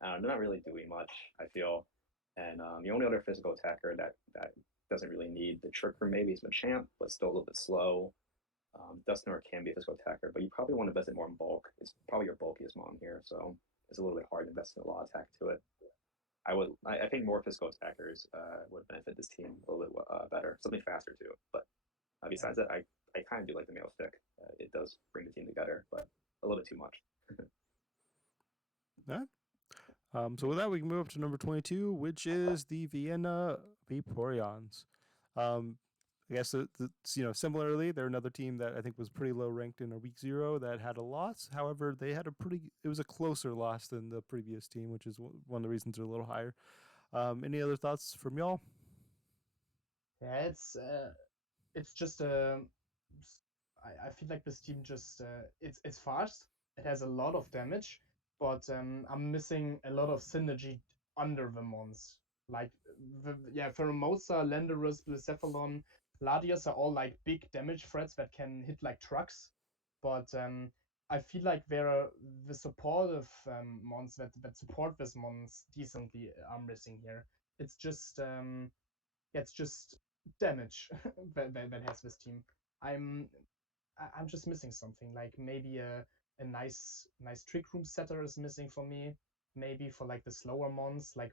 they're not really doing much, I feel. And the only other physical attacker that doesn't really need the Trick Room maybe is Machamp, but still a little bit slow. Dusknoir can be a physical attacker, but you probably want to invest it more in bulk. It's probably your bulkiest mon here, so it's a little bit hard to invest in a lot of attack to it. I think more physical attackers would benefit this team a little bit better. Something faster too. But besides that, I kind of do like the male stick. It does bring the team together, but a little bit too much. All right. So with that, we can move up to number 22, which is the Vienna Vaporeons. I guess similarly, they're another team that I think was pretty low ranked in a week 0 that had a loss. However, they had it was a closer loss than the previous team, which is one of the reasons they're a little higher. Any other thoughts from y'all? Yeah, it's just I feel like this team just it's fast. It has a lot of damage, but I'm missing a lot of synergy under the mons. Like Pheromosa, Landorus, Blacephalon, Latias are all like big damage threats that can hit like trucks, but I feel like the supportive mons that support this mons decently are missing here. It's just it's just damage that has this team. I'm I'm just missing something. Like maybe a nice trick room setter is missing for me. Maybe for like the slower mons, like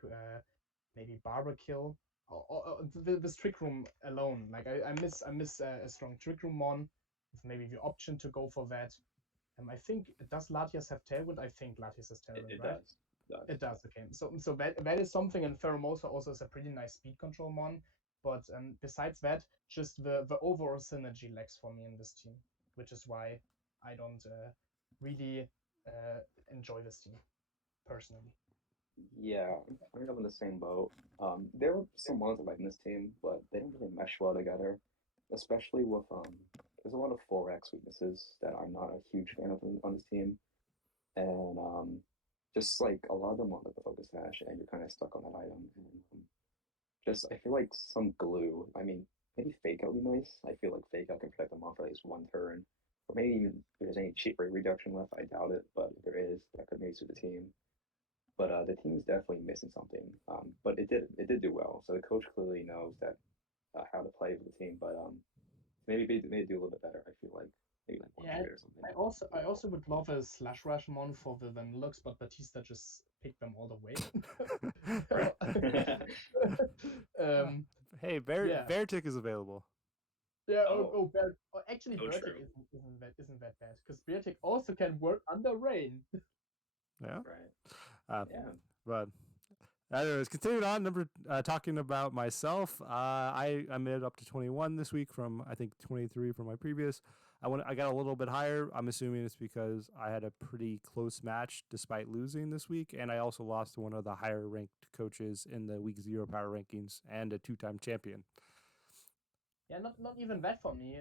maybe Barber Kill. Or this trick room alone. Like I miss a strong trick room mon with maybe the option to go for that. I think does Latias have Tailwind? I think Latias has Tailwind, It right? does. It does. It does. Okay. So that is something, and Pheromosa also is a pretty nice speed control mon. But besides that, just the overall synergy lacks for me in this team, which is why I don't really enjoy this team personally. Yeah, I'm kind of in the same boat. There were some ones I like in this team, but they don't really mesh well together, especially with there's a lot of 4x weaknesses that I'm not a huge fan of on this team, and just like a lot of them want like the focus hash, and you're kind of stuck on that item, and just I feel like some glue. I mean, maybe fake out would be nice. I feel like fake out can protect them off for at least one turn, or maybe even if there's any cheap rate reduction left. I doubt it, but if there is, that could maybe suit the team. But the team is definitely missing something. But it did do well. So the coach clearly knows that how to play with the team. But maybe do a little bit better. I feel like maybe like one Yeah, trade or something. I also would love a Slash Rush mon for the Vanillux, but Batista just picked them all the way. Hey, Yeah. Vertic is available. Yeah. Oh. Actually, Oh, Vertic true. isn't that bad because Vertic also can work under rain. Yeah. Right. Yeah. But anyways, continuing on, talking about myself, I made it up to 21 this week from I think 23 from my previous. I got a little bit higher. I'm assuming it's because I had a pretty close match despite losing this week, and I also lost to one of the higher ranked coaches in the week 0 power rankings and a 2-time champion. Yeah, not even that for me.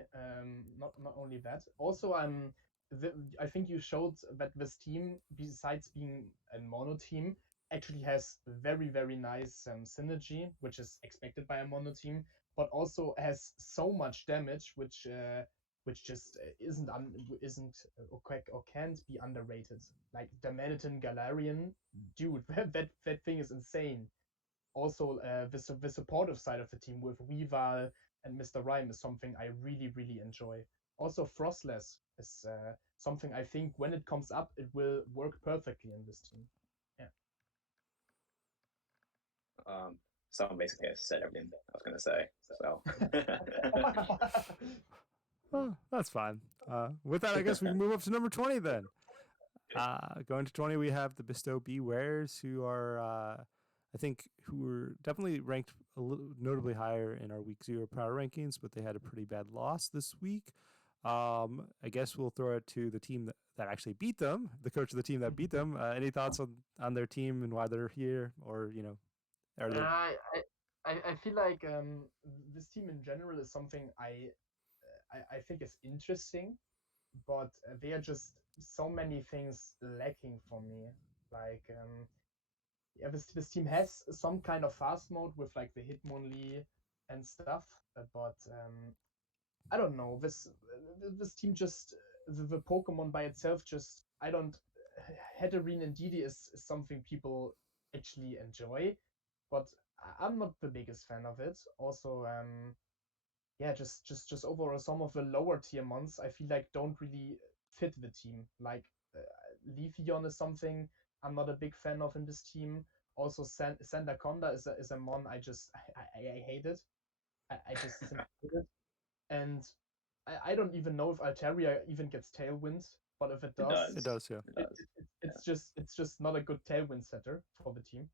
Not only that. Also, I think you showed that this team, besides being a mono team, actually has very nice synergy, which is expected by a mono team, but also has so much damage, which just isn't or can't be underrated. Like the Manitin Galarian, dude, that thing is insane. Also, the supportive side of the team with Weavile and Mr. Rhyme is something I really enjoy. Also, Frostless is something I think when it comes up, it will work perfectly in this team. Yeah. Someone basically has said everything I was gonna say. So. Oh, that's fine. With that, I guess we can move up to number 20 then. Going to 20, we have the Bestow Bewares, who are, who were definitely ranked a little notably higher in our week 0 power rankings, but they had a pretty bad loss this week. I guess we'll throw it to the team that actually beat them, the coach of the team that beat them. Any thoughts on their team and why they're here, or are they? I feel like this team in general is something I think is interesting, but there are just so many things lacking for me. Like yeah, this team has some kind of fast mode with like the Hitmonlee and stuff, but I don't know. This team just the Pokemon by itself just I don't. Hatterene and Didi is something people actually enjoy, but I'm not the biggest fan of it. Also, yeah, just overall, some of the lower tier mons I feel like don't really fit the team. Like Leafeon is something I'm not a big fan of in this team. Also, Sandaconda is a mon I hate it. I just simply hate it. And I don't even know if Altaria even gets Tailwind, but if it It does, It does. does, yeah. It it, does. it, it- Yeah. it's just not a good Tailwind setter for the team.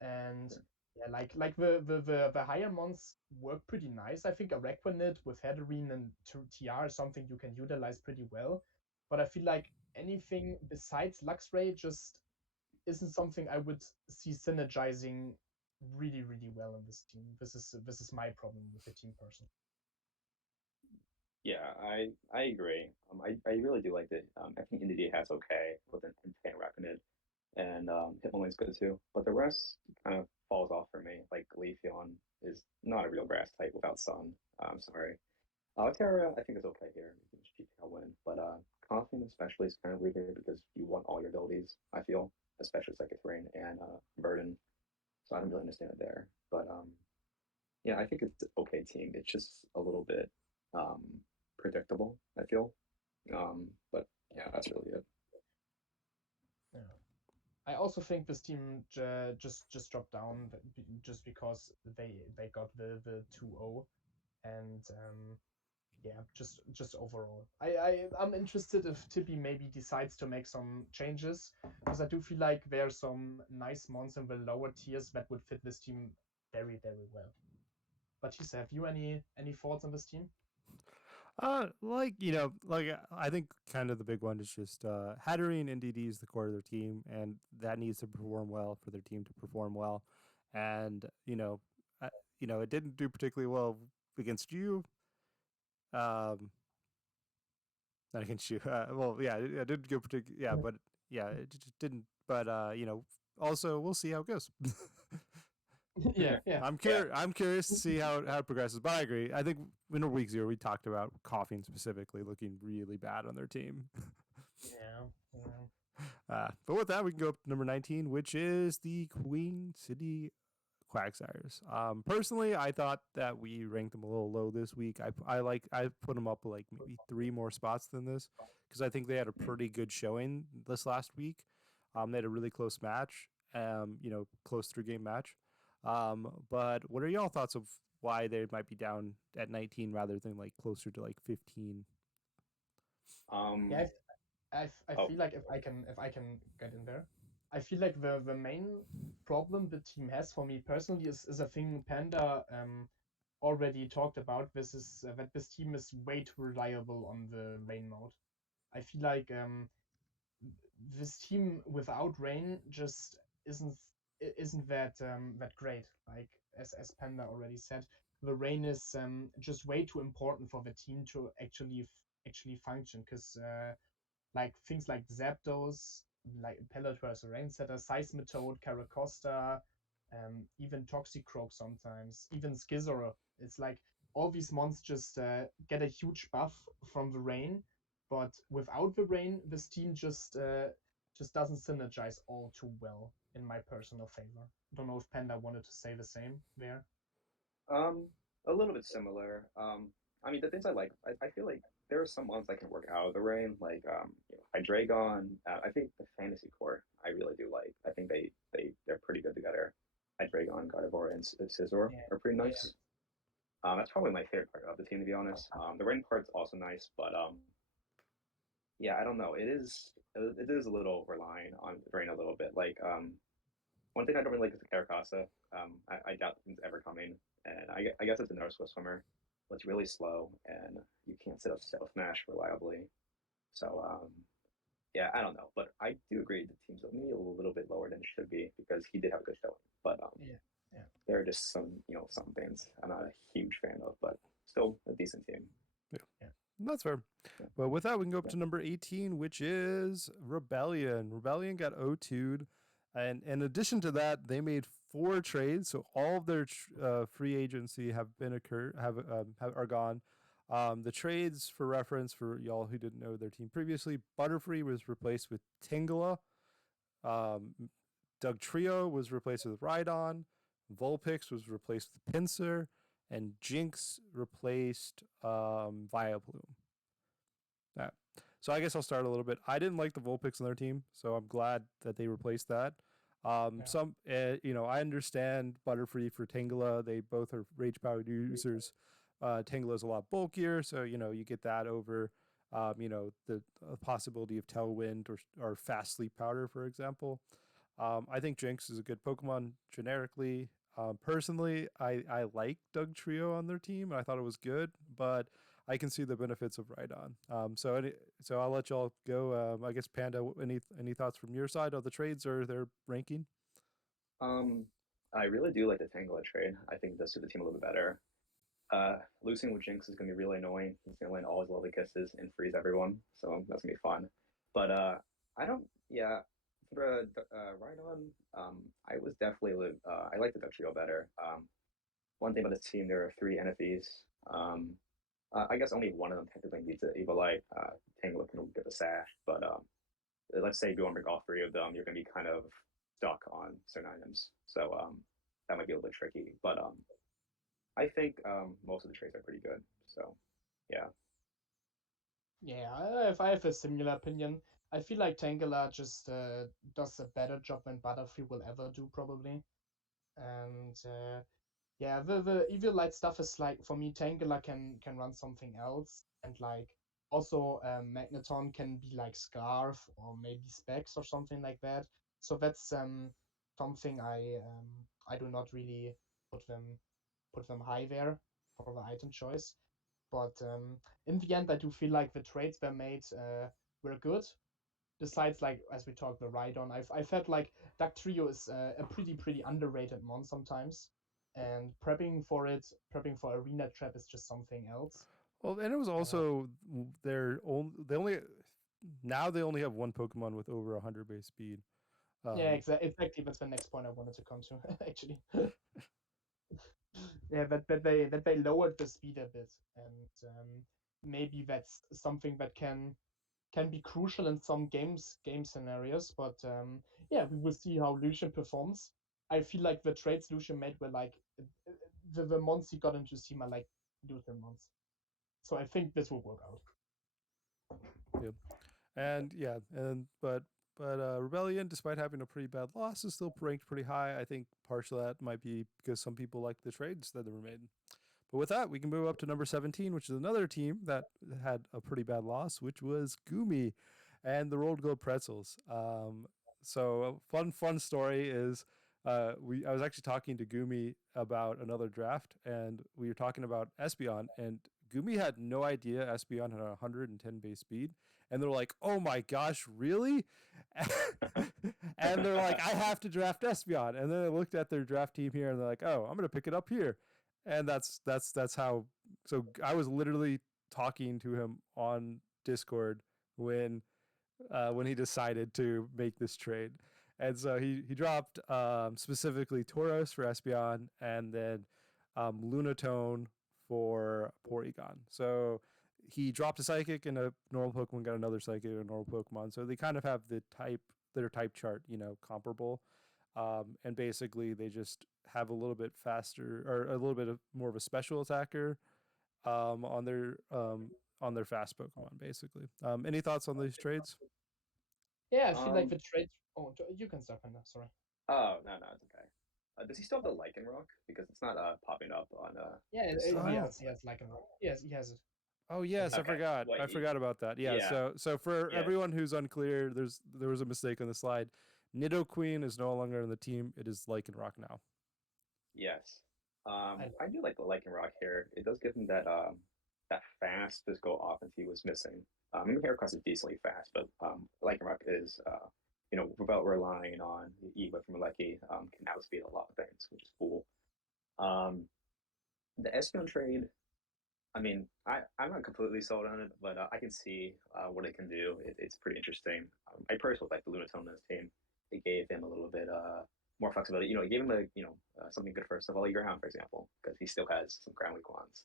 And Sure. yeah, like the higher mons work pretty nice. I think a Requinit with Hedarine and TR is something you can utilize pretty well. But I feel like anything besides Luxray just isn't something I would see synergizing really well in this team. This is my problem with the team person. Yeah, I agree. I really do like that. I think Indy has okay with an Infant Rapid, and Hitmonlee's good too. But the rest kind of falls off for me. Like Leafeon is not a real grass type without sun. I'm sorry. Terra I think is okay here. You can just keep win. But Coffin especially is kind of weird here because you want all your abilities. I feel, especially Psychic Terrain and Burden. So I don't really understand it there. But yeah, I think it's an okay team. It's just a little bit um, predictable, I feel. But yeah, that's really it. Yeah. I also think this team just dropped down just because they got the 2-0 and yeah, just overall. I'm interested if Tippy maybe decides to make some changes because I do feel like there are some nice mons in the lower tiers that would fit this team very well. But Hisa, have you any thoughts on this team? Like I think kind of the big one is just Hattery and NDD is the core of their team, and that needs to perform well for their team to perform well. And it didn't do particularly well against you. Um, not against you. Well, yeah, it didn't go particularly. Yeah, but yeah, it just didn't. But also we'll see how it goes. Yeah, yeah. I'm curious to see how it progresses. But I agree. I think in week 0 we talked about Coughing specifically looking really bad on their team. Yeah. But with that, we can go up to number 19, which is the Queen City Quagsires. Personally, I thought that we ranked them a little low this week. I put them up like maybe 3 more spots than this because I think they had a pretty good showing this last week. They had a really close match. Close 3-game match. But what are y'all thoughts of why they might be down at 19 rather than like closer to like 15? Yeah, Um, I oh, feel like if I can get in there, I feel like the main problem the team has for me personally is a thing Panda already talked about. This is that this team is way too reliable on the rain mode. I feel like this team without rain just isn't isn't that great. Like as Panda already said, the rain is just way too important for the team to actually function because like things like Zapdos, like Pelletor as a rain setter, Seismitoad, Caracosta, even Toxicroak sometimes, even Skizor. It's like all these mons just get a huge buff from the rain, but without the rain, this team just doesn't synergize all too well, in my personal favor. Don't know if Panda wanted to say the same there. um, a little bit similar. I mean, the things I like, I feel like there are some ones that can work out of the rain, like Hydreigon. I think the Fantasy Core I really do like. I think they're pretty good together. Hydreigon, Gardevoir, and Scizor Yeah, are pretty yeah, nice. That's probably my favorite part of the team, to be honest. The rain part's also nice, but yeah, I don't know. It is a little relying on the rain a little bit. Like one thing I don't really like is the Caracasa. I doubt it's ever coming, and I guess it's another Swiss swimmer, but it's really slow, and you can't set up Stealth Smash reliably. So yeah, I don't know, but I do agree the team's maybe a little bit lower than it should be because he did have a good showing. But yeah, yeah. there are just some things I'm not a huge fan of, but still a decent team. Yeah, Yeah. that's fair. Yeah. But with that, we can go up to number 18, which is Rebellion. Rebellion got O2'd. And in addition to that, they made 4 trades. So all of their free agency have been are gone. The trades, for reference, for y'all who didn't know their team previously, Butterfree was replaced with Tingala. Um, Doug Trio was replaced with Rhydon. Vulpix was replaced with Pinsir. And Jinx replaced Vileplume. Yeah. So I guess I'll start a little bit. I didn't like the Vulpix on their team, so I'm glad that they replaced that. Yeah. Some, I understand Butterfree for Tangela. They both are rage powered users. Tangela is a lot bulkier, so you get that over, the possibility of Tailwind or Fast Sleep Powder, for example. I think Jinx is a good Pokemon generically. Personally, I like Doug Trio on their team, and I thought it was good, but I can see the benefits of Rhydon. So I'll let y'all go. I guess Panda, any thoughts from your side of the trades or their ranking? Um, I really do like the Tangela trade. I think it does suit the team a little bit better. Losing with Jinx is gonna be really annoying. He's gonna land all his lovely kisses and freeze everyone, so that's gonna be fun. But I don't. Yeah, for Rhydon, I was definitely I like the Duck Trio better. One thing about this team, there are three NFEs. I guess only one of them technically needs an Evolite. Tangela can get the sash, but let's say you want to break all three of them, you're going to be kind of stuck on certain items. So that might be a little bit tricky. But I think most of the trades are pretty good. So yeah. Yeah, I have a similar opinion. I feel like Tangela just does a better job than Butterfree will ever do, probably. And yeah, the Evil Light stuff is like, for me, Tangela can run something else, and like also Magneton can be like Scarf or maybe Specs or something like that. So that's something I do not really put them put them high there for the item choice. But in the end, I do feel like the trades were made were good. Besides, like as we talked, the Rhydon, I felt like Duck Trio is a pretty underrated mon sometimes, and prepping for Arena Trap is just something else. Well, and it was Uh, also they only have one Pokemon with over 100 base speed. yeah, Um, exactly. That's the next point I wanted to come to actually. Yeah, that they lowered the speed a bit, and maybe that's something that can be crucial in some game scenarios. But yeah, we will see how Lucian performs. I feel like the trades Lucian made were like the months he got into Steam are like Lucian months. So I think this will work out. yeah. And yeah, but Rebellion, despite having a pretty bad loss, is still ranked pretty high. I think partially that might be because some people like the trades that were made. But with that, we can move up to number 17, which is another team that had a pretty bad loss, which was Gumi and the Rolled Gold Pretzels. So a fun story is I was actually talking to Gumi about another draft, and we were talking about Espeon, and Gumi had no idea Espeon had 110 base speed, and they're like, "Oh my gosh, really?" And they're like, "I have to draft Espeon," and then I looked at their draft team here, and they're like, "Oh, I'm gonna pick it up here." And that's how. So I was literally talking to him on Discord when he decided to make this trade. And so he dropped specifically Tauros for Espeon and then Lunatone for Porygon. So he dropped a Psychic and a normal Pokemon, got another Psychic and a normal Pokemon. So they kind of have their type chart, comparable. And basically they just have a little bit faster or a little bit of more of a special attacker on their fast Pokemon, basically. Any thoughts on these trades? Yeah, I feel like um. the trade. Oh, you can start, Panda. Sorry. Oh no, it's okay. Does he still have the Lichen Rock? Because it's not popping up on Yeah, his he Oh, stats. has like a yes, he has it. oh yes, I Okay. forgot. Wait. I forgot about that. Yeah. Yeah. So for Yeah. everyone who's unclear, there was a mistake on the slide. Nidoqueen is no longer on the team. It is Lycanroc now. Yes. I I do like the Lichen Rock here. It does give him that fast physical offense he was missing. Heracross is decently fast, but Lichen Rock is without relying on the Eva from Lecky, can outspeed a lot of things, which is cool. Um, the Espeon trade, I mean, I'm not completely sold on it, but I can see what it can do. It's pretty interesting. I personally like the Lunatone on this team. It gave him a little bit more flexibility. It gave him something good first of all, Ground, for example, because he still has some ground weak ones.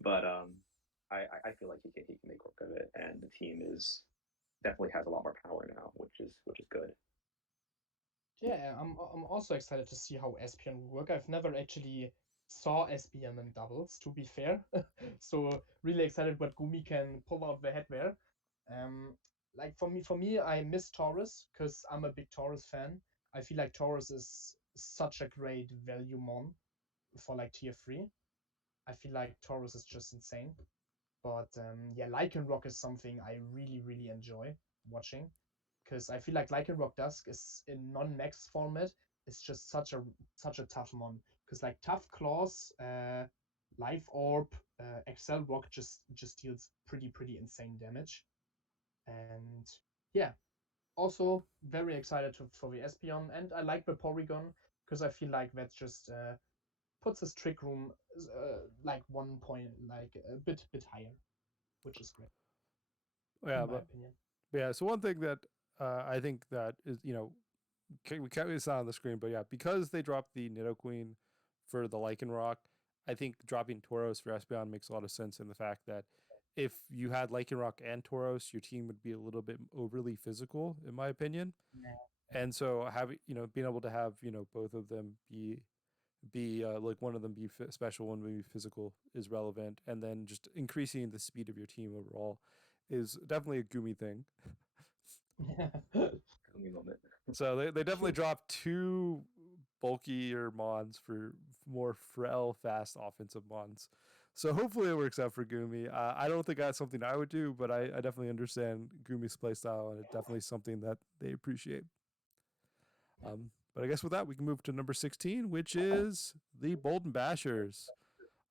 But I feel like he can make work of it, and the team is definitely has a lot more power now, which is good. Yeah, I'm also excited to see how Espion will work. I've never actually saw Espion in doubles, to be fair. So really excited what Gumi can pull out the headwear. Like for me, I miss Taurus because I'm a big Taurus fan. I feel like Taurus is such a great value mon for like tier 3. I feel like Taurus is just insane. But yeah, Lycanroc is something I really, really enjoy watching, because I feel like Lycanroc Dusk is in non-max format. It's just such a tough mon. Because like Tough Claws, Life Orb, Excel Rock just deals pretty insane damage. And yeah, also very excited for the Espeon, and I like the Porygon because I feel like that just puts his trick room like 1 point, like a bit higher, which is great Yeah, in my but opinion. yeah. So one thing that I think that is, we can't, it's not on the screen, but yeah, because they dropped the Nidoqueen for the Lycanroc, I think dropping Tauros for Espeon makes a lot of sense in the fact that if you had Lycanroc and Tauros, your team would be a little bit overly physical, in my opinion. Yeah. And so having, being able to have, both of them be like one of them be special, one be physical is relevant, and then just increasing the speed of your team overall is definitely a Gumi thing. Gumi moment. So they definitely dropped two bulkier mons for more frail, fast offensive mons. So hopefully it works out for Gumi. I don't think that's something I would do, but I definitely understand Gumi's playstyle, and it's definitely something that they appreciate. But I guess with that, we can move to number 16, which is the Bolden Bashers.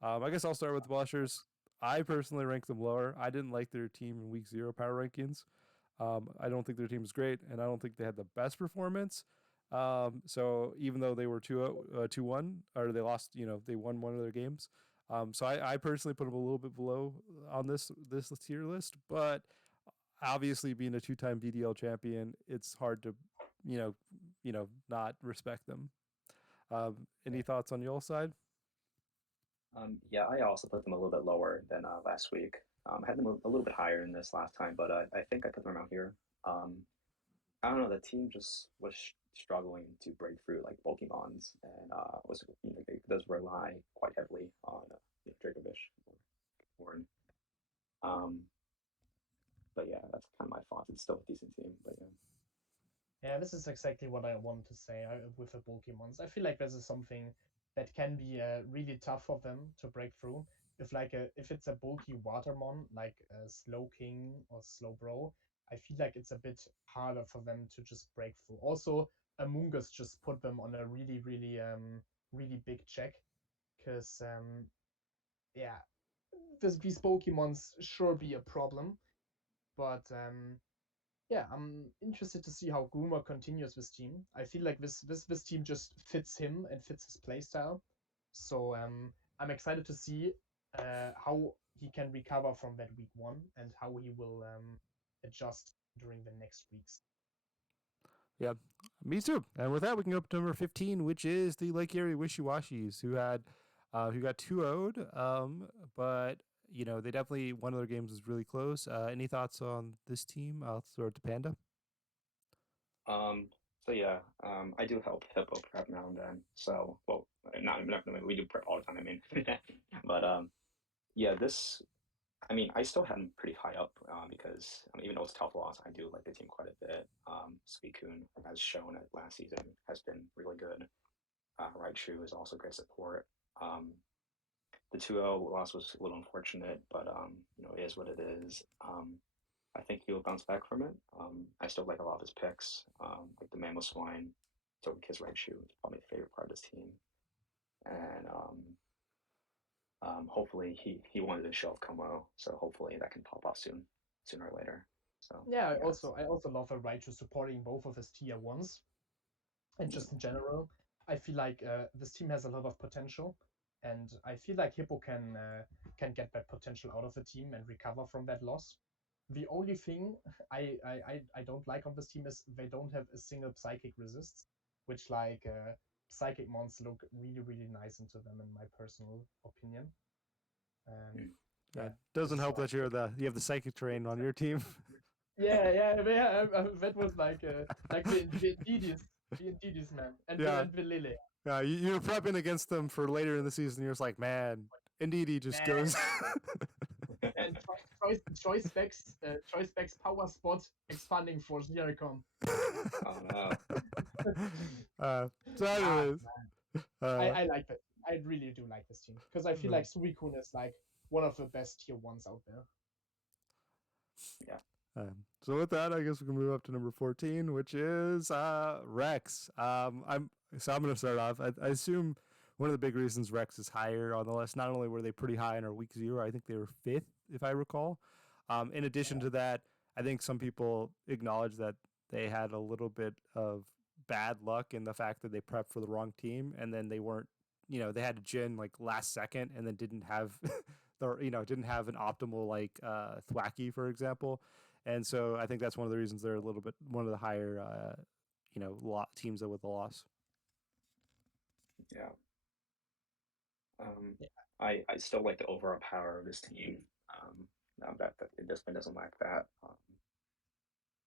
I guess I'll start with the Bashers. I personally rank them lower. I didn't like their team in week 0 power rankings. I don't think their team is great, and I don't think they had the best performance. So even though they were 2-1, or they lost, they won one of their games. So I personally put them a little bit below on this tier list, but obviously being a 2-time VDL champion, it's hard to, not respect them. Any thoughts on your side? Yeah, I also put them a little bit lower than last week. I had them a little bit higher in this last time, but I think I put them around here. I don't know, the team just was struggling to break through like Pokemons, and it does rely quite heavily on Dracovish or Warren. But yeah, that's kind of my thoughts. It's still a decent team, but yeah. Yeah, this is exactly what I wanted to say with the bulky mons. I feel like this is something that can be really tough for them to break through. If it's a bulky Watermon like Slowking or Slowbro, I feel like it's a bit harder for them to just break through. Also, Amoonguss just put them on a really big check, because yeah, these Pokemons sure be a problem, but yeah, I'm interested to see how Groomer continues this team. I feel like this team just fits him and fits his playstyle. So I'm excited to see how he can recover from that week 1 and how he will adjust during the next weeks. Yeah, me too. And with that, we can go up to number 15, which is the Lake Erie Wishy-Washies, who got 2-0'd, but they definitely, one of their games was really close. Any thoughts on this team? I'll throw it to Panda. So yeah, I do help Hippo prep now and then. So, well, not we do prep all the time. I mean, but yeah, I still had them pretty high up because even though it's tough loss, I do like the team quite a bit. Suicune, as shown at last season, has been really good. Raichu is also great support. The 2-0 loss was a little unfortunate, but it is what it is. I think he'll bounce back from it. I still like a lot of his picks, like the Mamoswine, Togekiss, Raichu is probably my favorite part of this team, and hopefully he wanted to show off Como, so hopefully that can pop off sooner or later. So yeah, I also love a Raichu supporting both of his tier 1s, and just in general, I feel like this team has a lot of potential, and I feel like Hippo can get that potential out of the team and recover from that loss. The only thing I don't like on this team is they don't have a single Psychic resist, which Psychic mons look really nice into them, in my personal opinion. Yeah, doesn't help that you have the Psychic terrain on your team. Yeah, that was like the Indeedis, man, and the Lily. Yeah, you're prepping against them for later in the season. You're just like, man, Indeedee just goes. And choice specs power spot expanding force. Here I come. Oh no. So Ah, anyways, uh, I like that. I really do like this team because I feel like Suicune is like one of the best tier ones out there. Yeah. so with that, I guess we can move up to number 14, which is Rex. I'm going to start off. I assume one of the big reasons Rex is higher on the list. Not only were they pretty high in our week 0, I think they were 5th, if I recall. In addition to that, I think some people acknowledge that they had a little bit of bad luck in the fact that they prepped for the wrong team and then they weren't, they had a Jin like last second and then didn't have didn't have an optimal like Thwacky, for example. And so I think that's one of the reasons they're a little bit one of the higher teams with a loss. Yeah. Yeah. I still like the overall power of this team. That it doesn't lack that.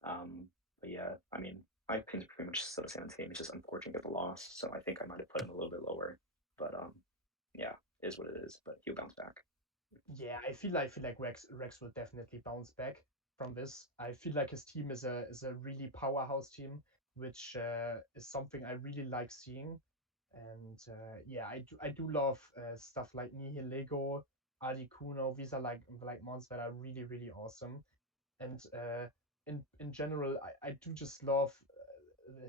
But yeah, I mean, my opinion's pretty much still the same team. It's just unfortunate at the loss, so I think I might have put him a little bit lower. But yeah, it is what it is. But he'll bounce back. Yeah, I feel like Rex will definitely bounce back from this. I feel like his team is a really powerhouse team, which is something I really like seeing. And yeah, I do love stuff like Nihilego, Articuno. These are like mons that are really really awesome. And in general, I do just love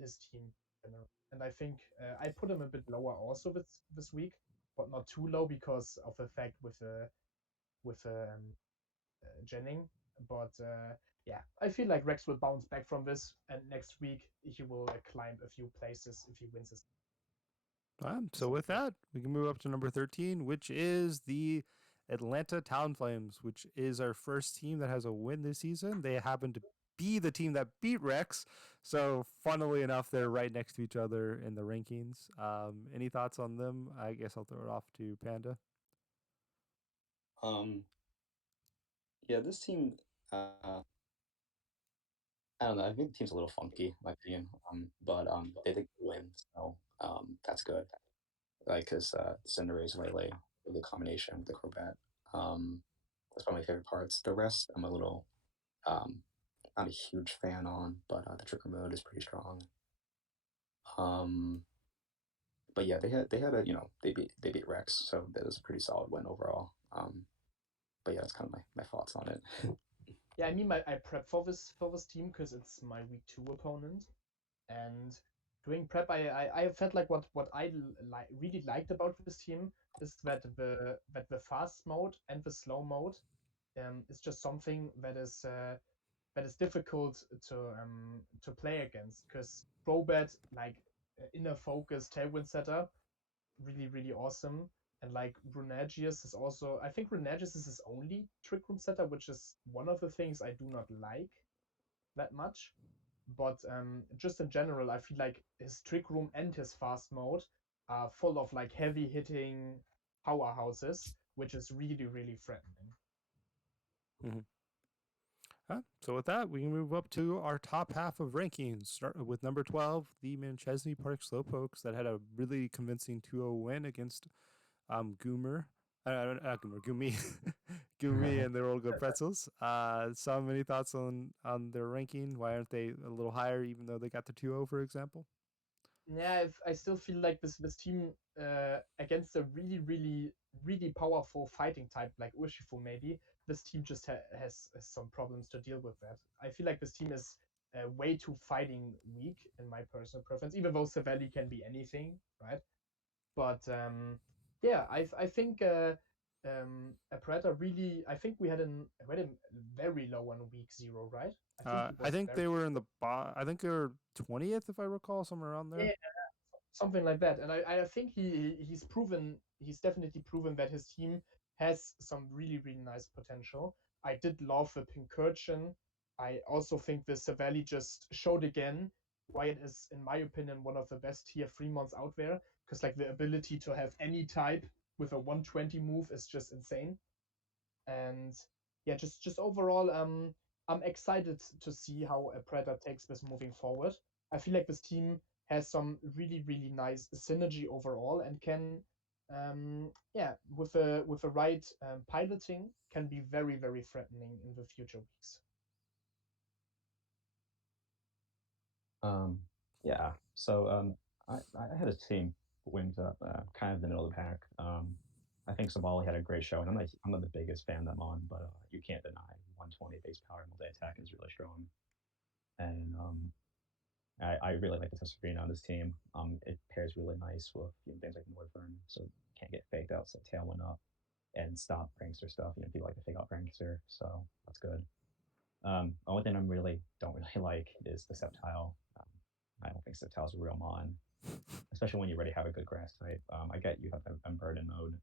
his team in general. And I think I put him a bit lower also this week, but not too low because of the fact with Jennings. But yeah, I feel like Rex will bounce back from this, and next week he will climb a few places if he wins his. So with that, we can move up to number 13, which is the Atlanta Town Flames, which is our first team that has a win this season. They happen to be the team that beat Rex. So, funnily enough, they're right next to each other in the rankings. Any thoughts on them? I guess I'll throw it off to Panda. Yeah, this team, I don't know. I think the team's a little funky, in my opinion. But they think they win, so that's good. Like, cause Cinderace Lele, a good combination with the Crobat. That's one of my favorite parts. The rest, I'm a little not a huge fan on, but the Tricker mode is pretty strong. Um, but yeah, they had a they beat Rex, so that was a pretty solid win overall. But yeah, that's kind of my thoughts on it. Yeah, I mean, I prep for this team because it's my week 2 opponent, and doing prep, I felt like what I really liked about this team is that the fast mode and the slow mode is just something that is difficult to play against because Crobat like inner focus tailwind setter really really awesome. And like Runagius is also, I think Runagius is his only trick room setter, which is one of the things I do not like that much. But just in general, I feel like his trick room and his fast mode are full of like heavy hitting powerhouses, which is really really threatening. Mm-hmm. So with that, we can move up to our top half of rankings. Start with number 12, the Manchesney Park Slowpokes that had a really convincing 2-0 win against Goomer. Not Goomer, Gumi, Gumi, and their old good pretzels. Some any thoughts on their ranking? Why aren't they a little higher, even though they got the 2-0, for example? Yeah, I still feel like this team against a really really really powerful fighting type like Urshifu maybe, this team just has some problems to deal with that. I feel like this team is way too fighting weak in my personal preference, even though Savelli can be anything, right? But yeah, I think a Predator really. I think we had him very low on week 0, right? I think he I was think very they were in the I think they were 20th, if I recall, somewhere around there. yeah, something like that. And I think he's definitely proven that his team has some really really nice potential. I did love the Pincurchin. I also think the Savelli just showed again why it is, in my opinion, one of the best tier 3 mons out there. Because like the ability to have any type with a 120 move is just insane. And yeah, just overall, I'm excited to see how a Predator takes this moving forward. I feel like this team has some really really nice synergy overall and can, yeah, with the right piloting, can be very very threatening in the future weeks. Um, yeah. So I had a team wins up kind of in the middle of the pack. I think Somali had a great show, and I'm not the biggest fan of them on, but you can't deny 120 base power multi attack is really strong, and I really like the Tesserina on this team. It pairs really nice with things like Northern, so you can't get faked out, set Tailwind up, and stop prankster stuff. People like to fake out prankster, so that's good. Only thing don't really like is the Sceptile. I don't think Sceptile's a real mon, especially when you already have a good grass type. I get you have Unburden mode,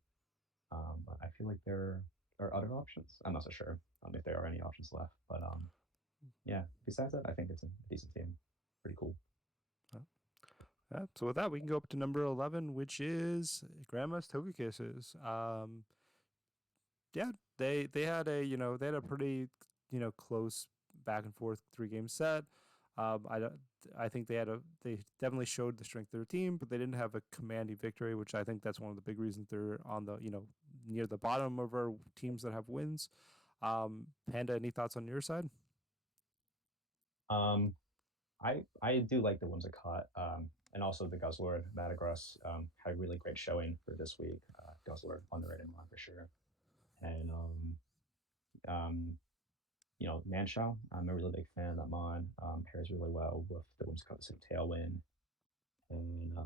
but I feel like there are other options. I'm not so sure if there are any options left, but yeah. Besides that, I think it's a decent team. Pretty cool. So with that, we can go up to number 11, which is Grandma's Togekisses. Yeah, they had a pretty close back and forth 3 game set. I don't. I think they definitely showed the strength of their team, but they didn't have a commanding victory, which I think that's one of the big reasons they're on the near the bottom of our teams that have wins. Panda, any thoughts on your side? I do like the Whimsicott, and also the Guzzler. Madagross had a really great showing for this week. Guzzler underrated one for sure, and Manshao. I'm a really big fan of that mod. Pairs really well with the Whimsicott Tailwind, and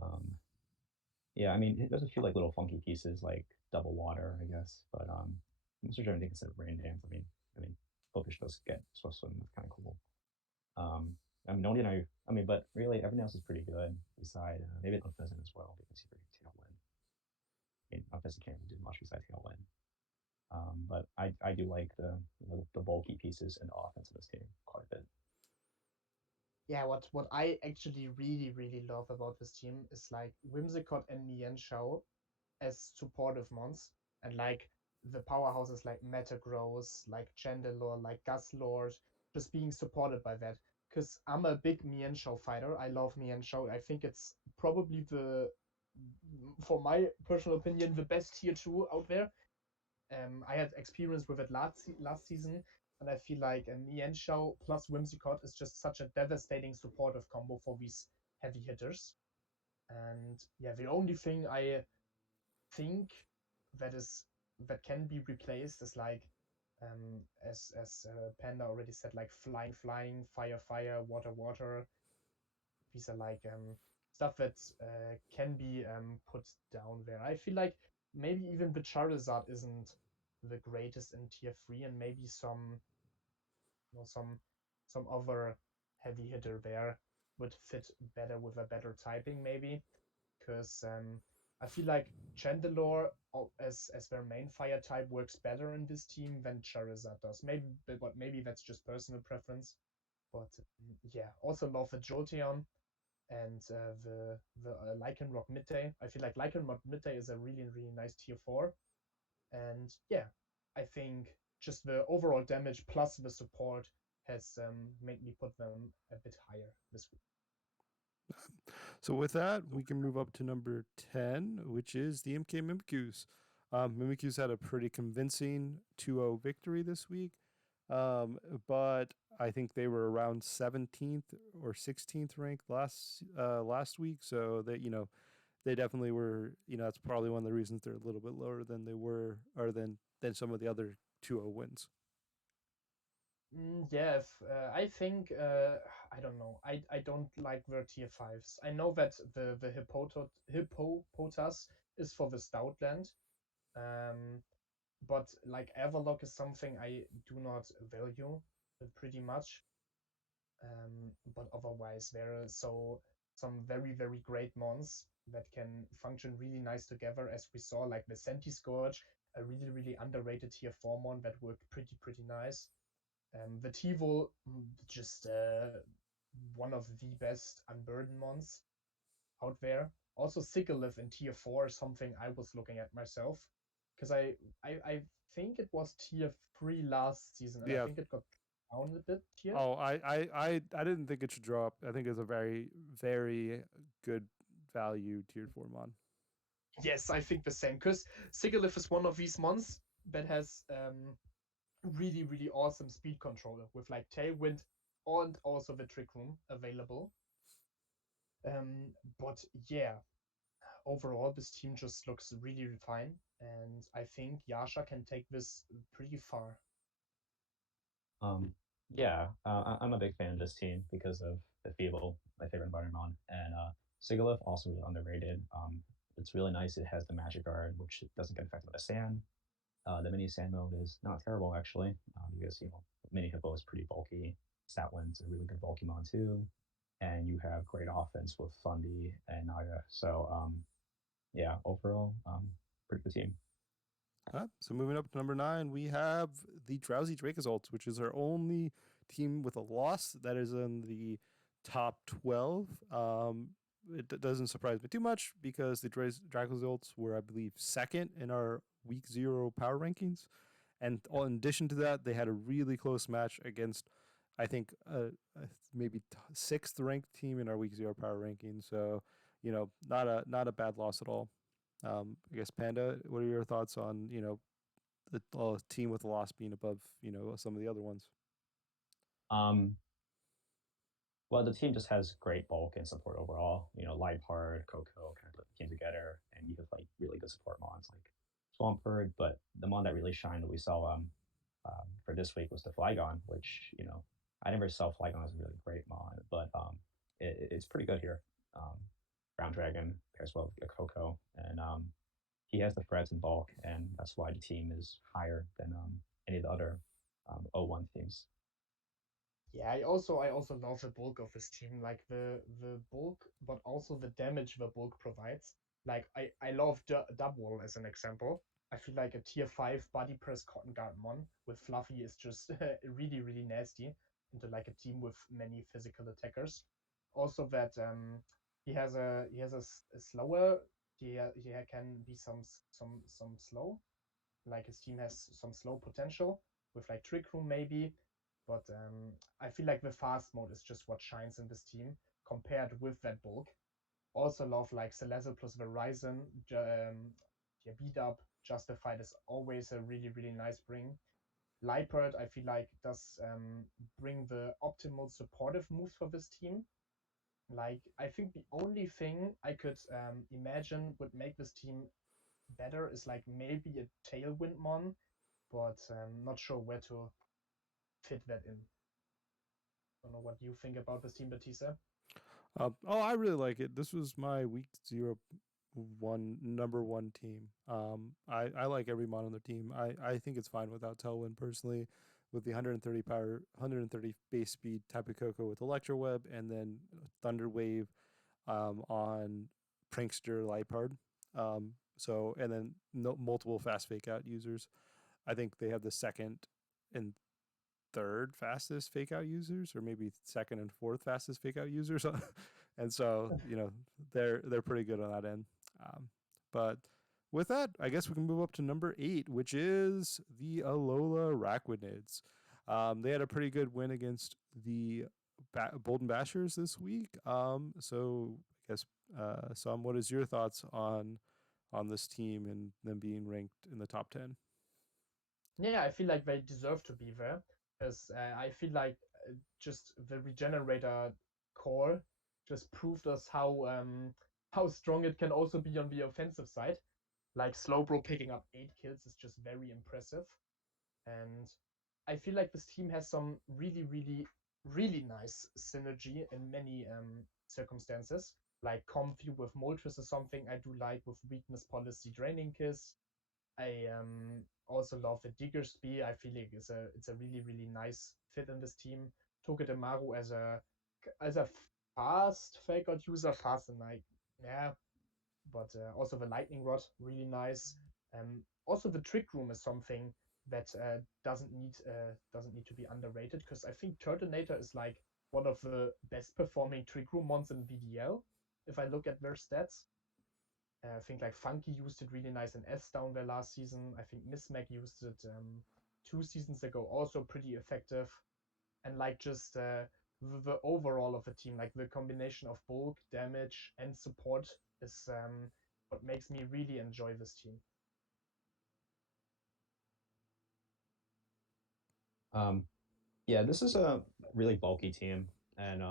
yeah, I mean, there's a few like little funky pieces like double water, I guess, but I'm not sure anything instead of rain dance. I mean, Focus does get Swift Swim. That's kind of cool. I mean, but really everything else is pretty good. Beside maybe Unpheasant as well because he's very Tailwind. I mean, Unpheasant can't do much besides Tailwind. But I do like the bulky pieces and the offense of this team quite a bit. Yeah, what I actually really love about this team is like Whimsicott and Mian Shao as supportive mons, and like the powerhouses like Metagross, like Chandelure, like Guzzlord, just being supported by that. Because I'm a big Mian Shao fighter. I love Mian Shao. I think it's probably for my personal opinion, the best tier 2 out there. I had experience with it last season, and I feel like Mian Shao plus Whimsicott is just such a devastating supportive combo for these heavy hitters. And yeah, the only thing I think that can be replaced is like as Panda already said, like flying, fire, water. These are like stuff that can be put down there. I feel like maybe even the Charizard isn't the greatest in tier 3, and maybe some other heavy hitter there would fit better with a better typing, maybe. Because I feel like Chandelure as their main fire type works better in this team than Charizard does. Maybe that's just personal preference. But yeah, also love the Jolteon and the Lycanroc Midday. I feel like Lycanroc Midday is a really nice tier 4. And yeah, I think just the overall damage plus the support has made me put them a bit higher this week. So with that, we can move up to number 10, which is the MK Mimikyus. Mimikyus had a pretty convincing 2-0 victory this week, but I think they were around 17th or 16th ranked last week. So that they definitely were. That's probably one of the reasons they're a little bit lower than they were, or than some of the other 2-0 wins. Yeah, I think I don't know. I don't like their tier 5s. I know that the Hippopotas is for the Stoutland, but like Everlock is something I do not value pretty much. But otherwise, there are some very great mons that can function really nice together, as we saw, like the Senti Scourge, a really underrated tier 4 mon that worked pretty nice. The Tivol, just one of the best Unburden mons out there. Also, Sigilyph in tier 4 is something I was looking at myself, because I think it was tier 3 last season, and Yeah. I think it got down a bit here. Oh, I didn't think it should drop. I think it's a very good value tier 4 mon. Yes, I think the same, because Sigilyph is one of these mons that has really awesome speed control with like Tailwind and also the Trick Room available. But yeah, overall, this team just looks really fine, and I think Yasha can take this pretty far. Um, yeah, I'm a big fan of this team because of the Feeble, my favorite Environment, and Sigalith also really underrated. It's really nice. It has the Magic Guard, which doesn't get affected by the sand. The mini sand mode is not terrible actually, because mini hippo is pretty bulky. Statwind's a really good bulky mon too, and you have great offense with Fundy and Naga. So yeah, overall, pretty good team. So moving up to number 9, we have the Drowsy Dracozolt, which is our only team with a loss that is in the top 12. It doesn't surprise me too much because the Dracozolts were, I believe, second in our week 0 power rankings. And in addition to that, they had a really close match against, I think, maybe sixth ranked team in our week 0 power ranking. So, not a bad loss at all. I guess Panda, what are your thoughts on the team with a loss being above some of the other ones? Um, well, the team just has great bulk and support overall. Liepard, Coco kind of put the team together, and you have like really good support mons like Swampert. But the mon that really shined that we saw for this week was the Flygon, which I never saw Flygon as a really great mon, but it's pretty good here. Um, Brown Dragon pairs well with Coco, and he has the threads in bulk, and that's why the team is higher than any of the other O1 teams. Yeah, I also love the bulk of this team, like the bulk, but also the damage the bulk provides. Like I love Dubwall as an example. I feel like a tier 5 body press cotton guard mon with Fluffy is just really really nasty into like a team with many physical attackers. Also that he has a slower he can be some slow, like his team has some slow potential with like Trick Room maybe, but I feel like the fast mode is just what shines in this team compared with that bulk. Also love like Celeste plus Verizon, yeah, beat up Justified is always a really really nice bring. Leipert I feel like does bring the optimal supportive moves for this team. Like I think the only thing I could imagine would make this team better is like maybe a Tailwind mon, but not sure where to fit that in. I don't know what you think about this team, Batista. I really like it. This was my week 0 number 1 team. I like every mon on the team. I think it's fine without Tailwind personally, with the 130 power, 130 base speed Tapu Koko with Electro Web, and then Thunder Wave on Prankster Lipard. And then multiple fast fake out users. I think they have the second and third fastest fake out users, or maybe second and fourth fastest fake out users. And so they're pretty good on that end. But with that, I guess we can move up to number 8, which is the Alola Raquinids. They had a pretty good win against the Bolden Bashers this week. So I guess Sam, what is your thoughts on this team and them being ranked in the top 10? Yeah, I feel like they deserve to be there because I feel like just the Regenerator core just proved us how strong it can also be on the offensive side. Like Slowbro picking up 8 kills is just very impressive, and I feel like this team has some really, really, really nice synergy in many circumstances. Like Comfy with Moltres is something I do like with Weakness Policy Draining Kiss. I also love the Diggersby. I feel like it's a really really nice fit in this team. Togedemaru as a fast fake out user, fast and like yeah, but also the lightning rod really nice. Also the trick room is something that doesn't need to be underrated because I think Turtonator is like one of the best performing trick room mons in VDL. If I look at their stats, I think like Funky used it really nice in S down there last season. I think Miss Mac used it 2 seasons ago, also pretty effective. And like just the overall of the team, like the combination of bulk, damage, and support is what makes me really enjoy this team. Yeah, this is a really bulky team, and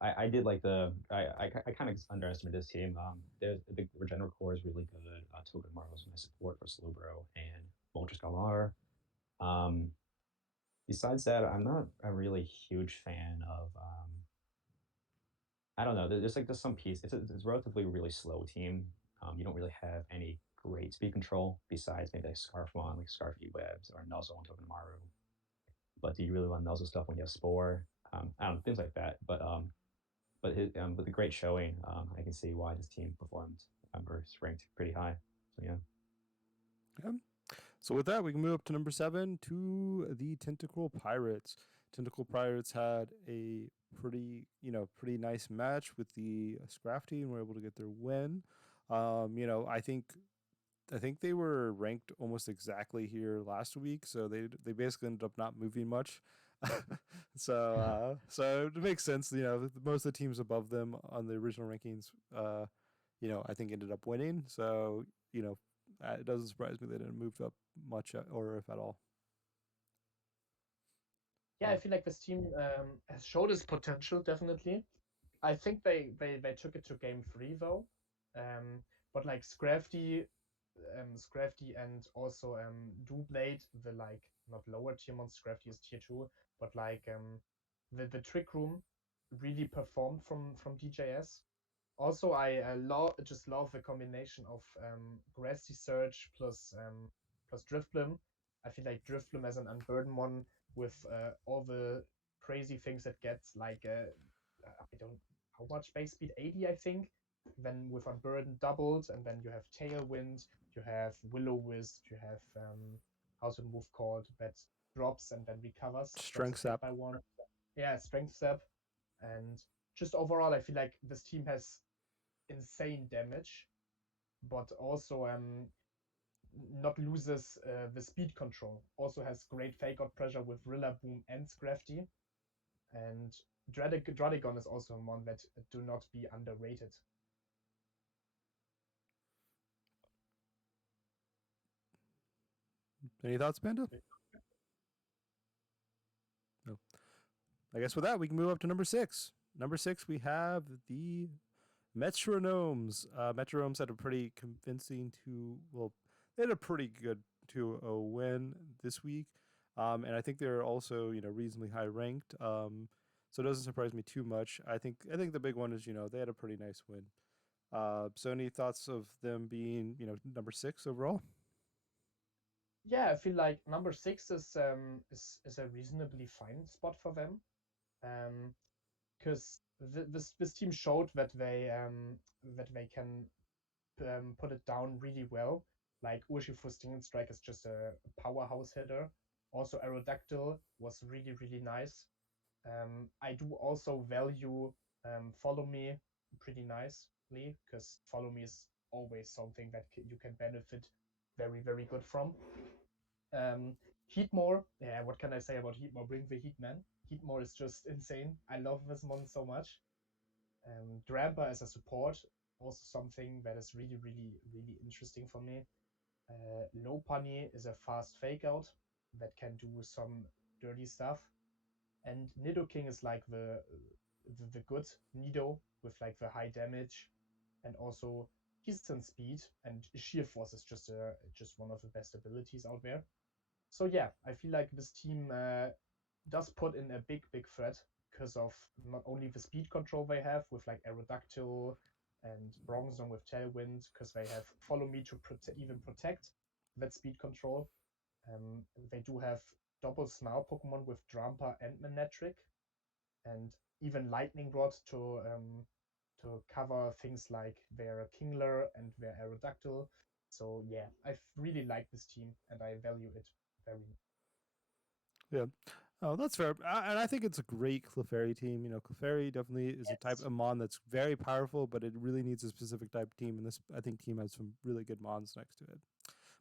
I did like I kind of underestimated this team. The Regenerate Core is really good. Togedemaru is my support for Slowbro and Vulture Scholar. Um, Besides that, I'm not a really huge fan of I don't know. There's some piece. It's a relatively really slow team. You don't really have any great speed control besides maybe like Scarfmon, like Scarfy Webs or Nuzzle and Togedemaru. But do you really want Nuzzle stuff when you have Spore? I don't know, things like that. But with a great showing, I can see why this team performed or is ranked pretty high. So yeah. Yeah. So with that, we can move up to number 7 to the Tentacle Pirates. Tentacle Pirates had a pretty nice match with the Scrafty and were able to get their win. I think they were ranked almost exactly here last week, so they basically ended up not moving much. So it makes sense. Most of the teams above them on the original rankings, I think ended up winning. So it doesn't surprise me they didn't move up much or if at all. Yeah, I feel like this team has showed its potential definitely. I think they took it to game 3 though, but like Scrafty and also Doublade, the like not lower tier monster. Scrafty is tier 2, but like the Trick Room really performed from DJS. Also, I just love the combination of Grassy Surge plus Drifblim. I feel like Drifblim as an unburdened one with all the crazy things it gets, like I don't how much base speed, 80 I think. Then with unburdened doubled, and then you have Tailwind, you have Will-O-Wisp, you have how's the move called that drops and then drops Strength is hit sap. by one. Yeah, Strength Step, and just overall, I feel like this team has insane damage, but also not loses the speed control. Also has great fake out pressure with Rillaboom and Scrafty, and Dradigon is also one that do not be underrated. Any thoughts, Panda? No. I guess with that, we can move up to number 6. Number 6, we have the Metronomes. Metronomes had a pretty convincing they had a pretty good 2-0 win this week. And I think they're also, reasonably high ranked. So it doesn't surprise me too much. I think the big one is, they had a pretty nice win. So any thoughts of them being, number 6 overall? Yeah, I feel like number 6 is a reasonably fine spot for them, because this team showed that they can put it down really well. Like Urshifu Sting Strike is just a powerhouse hitter. Also, Aerodactyl was really really nice. I do also value Follow Me pretty nicely, because Follow Me is always something that you can benefit very very good from. Heatmore, yeah, what can I say about Heatmore? Bring the heat, man. Heatmore is just insane. I love this mon so much. Dramper as a support, also something that is really, really, really interesting for me. Lopunny is a fast fake out that can do some dirty stuff. And Nidoking is like the good Nido with like the high damage and also decent speed, and sheer force is just one of the best abilities out there. So yeah, I feel like this team does put in a big threat because of not only the speed control they have with like Aerodactyl and Bronzong with Tailwind, because they have Follow Me to even protect that speed control. They do have double Snarl Pokemon with Drampa and Manectric, and even Lightning Rod to cover things like their Kingler and their Aerodactyl. So yeah, I really like this team and I value it very much. Yeah. Oh, that's fair. And I think it's a great Clefairy team. Clefairy definitely is a type Yes. of mon that's very powerful, but it really needs a specific type of team. And this, I think, team has some really good mons next to it.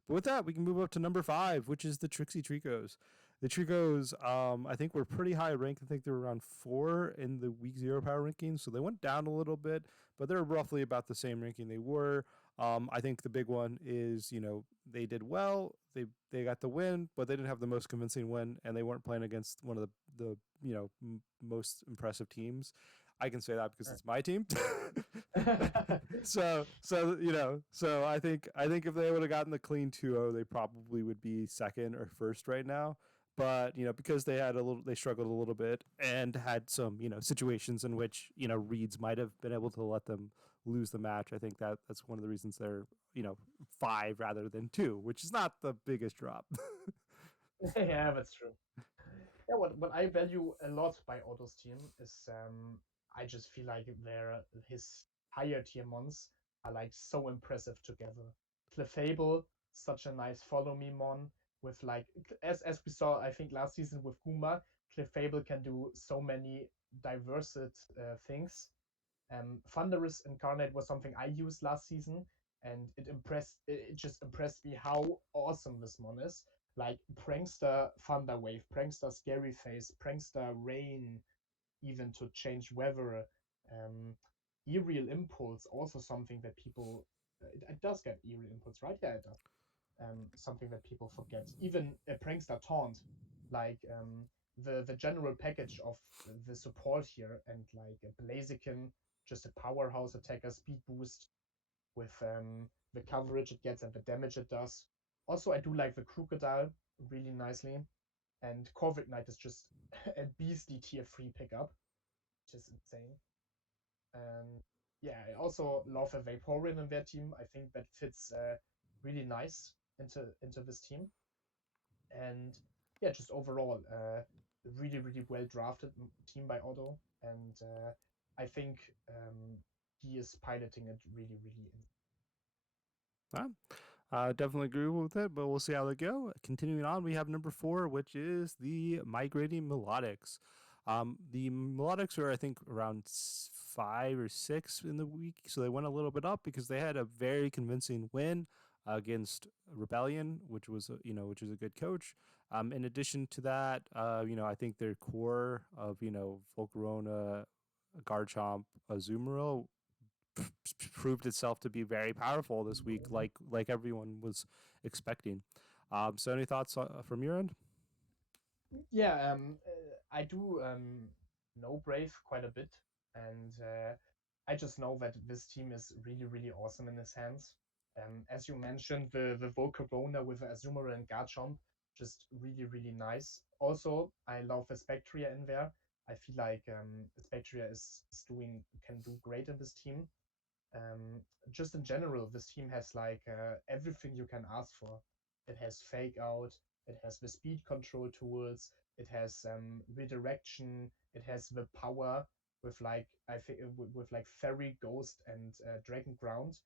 But with that, we can move up to number 5, which is the Trixie Tricos. The Tricos, I think, were pretty high ranked. I think they were around 4 in the week 0 power rankings. So they went down a little bit, but they're roughly about the same ranking they were. I think the big one is, they did well. They got the win, but they didn't have the most convincing win, and they weren't playing against one of the most impressive teams. I can say that because it's my team. So I think if they would have gotten the clean 2-0, they probably would be second or first right now. But because they struggled a little bit and had some situations in which Reeds might have been able to let them lose the match. I think that's one of the reasons they're 5 rather than 2, which is not the biggest drop. Yeah, that's true. Yeah, what I value a lot by Otto's team is I just feel like his higher tier mons are like so impressive together. Clefable, such a nice follow me mon with like as we saw I think last season with Guma, Clefable can do so many diverse things. Thunderous Incarnate was something I used last season, and it just impressed me how awesome this mon is. Like Prankster Thunderwave, Prankster Scary Face, Prankster Rain, even to change weather. Um, Aerial Impulse, also something that people. It does get Aerial Impulse, right? Yeah, it does. Something that people forget. Even a Prankster Taunt, like the general package of the support here, and like a Blaziken, just a powerhouse attacker, speed boost with the coverage it gets and the damage it does. Also, I do like the Crocodile really nicely, and Corvid Knight is just a beastly tier 3 pickup, which is insane. And yeah, I also love a Vaporeon in their team. I think that fits really nice into this team. And yeah, just overall, really really well drafted team by Otto, and I think he is piloting it really really. I definitely agree with it, but we'll see how they go. Continuing on, we have number 4, which is the Migrating Melodics. The Melodics are, I think, around 5 or 6 in the week, so they went a little bit up because they had a very convincing win against Rebellion, which was which is a good coach. In addition to that, I think their core of Volcarona, Garchomp, Azumarill proved itself to be very powerful this week, like everyone was expecting. So, any thoughts from your end? Yeah, I do know Brave quite a bit, and I just know that this team is really, really awesome in his hands. As you mentioned, the Volcarona with the Azumarill and Garchomp, just really, really nice. Also, I love the Spectria in there. I feel like Spectria is can do great in this team. Um, just in general, this team has like everything you can ask for. It has fake out, it has the speed control tools, it has redirection, it has the power with like I think with like fairy, ghost, and dragon ground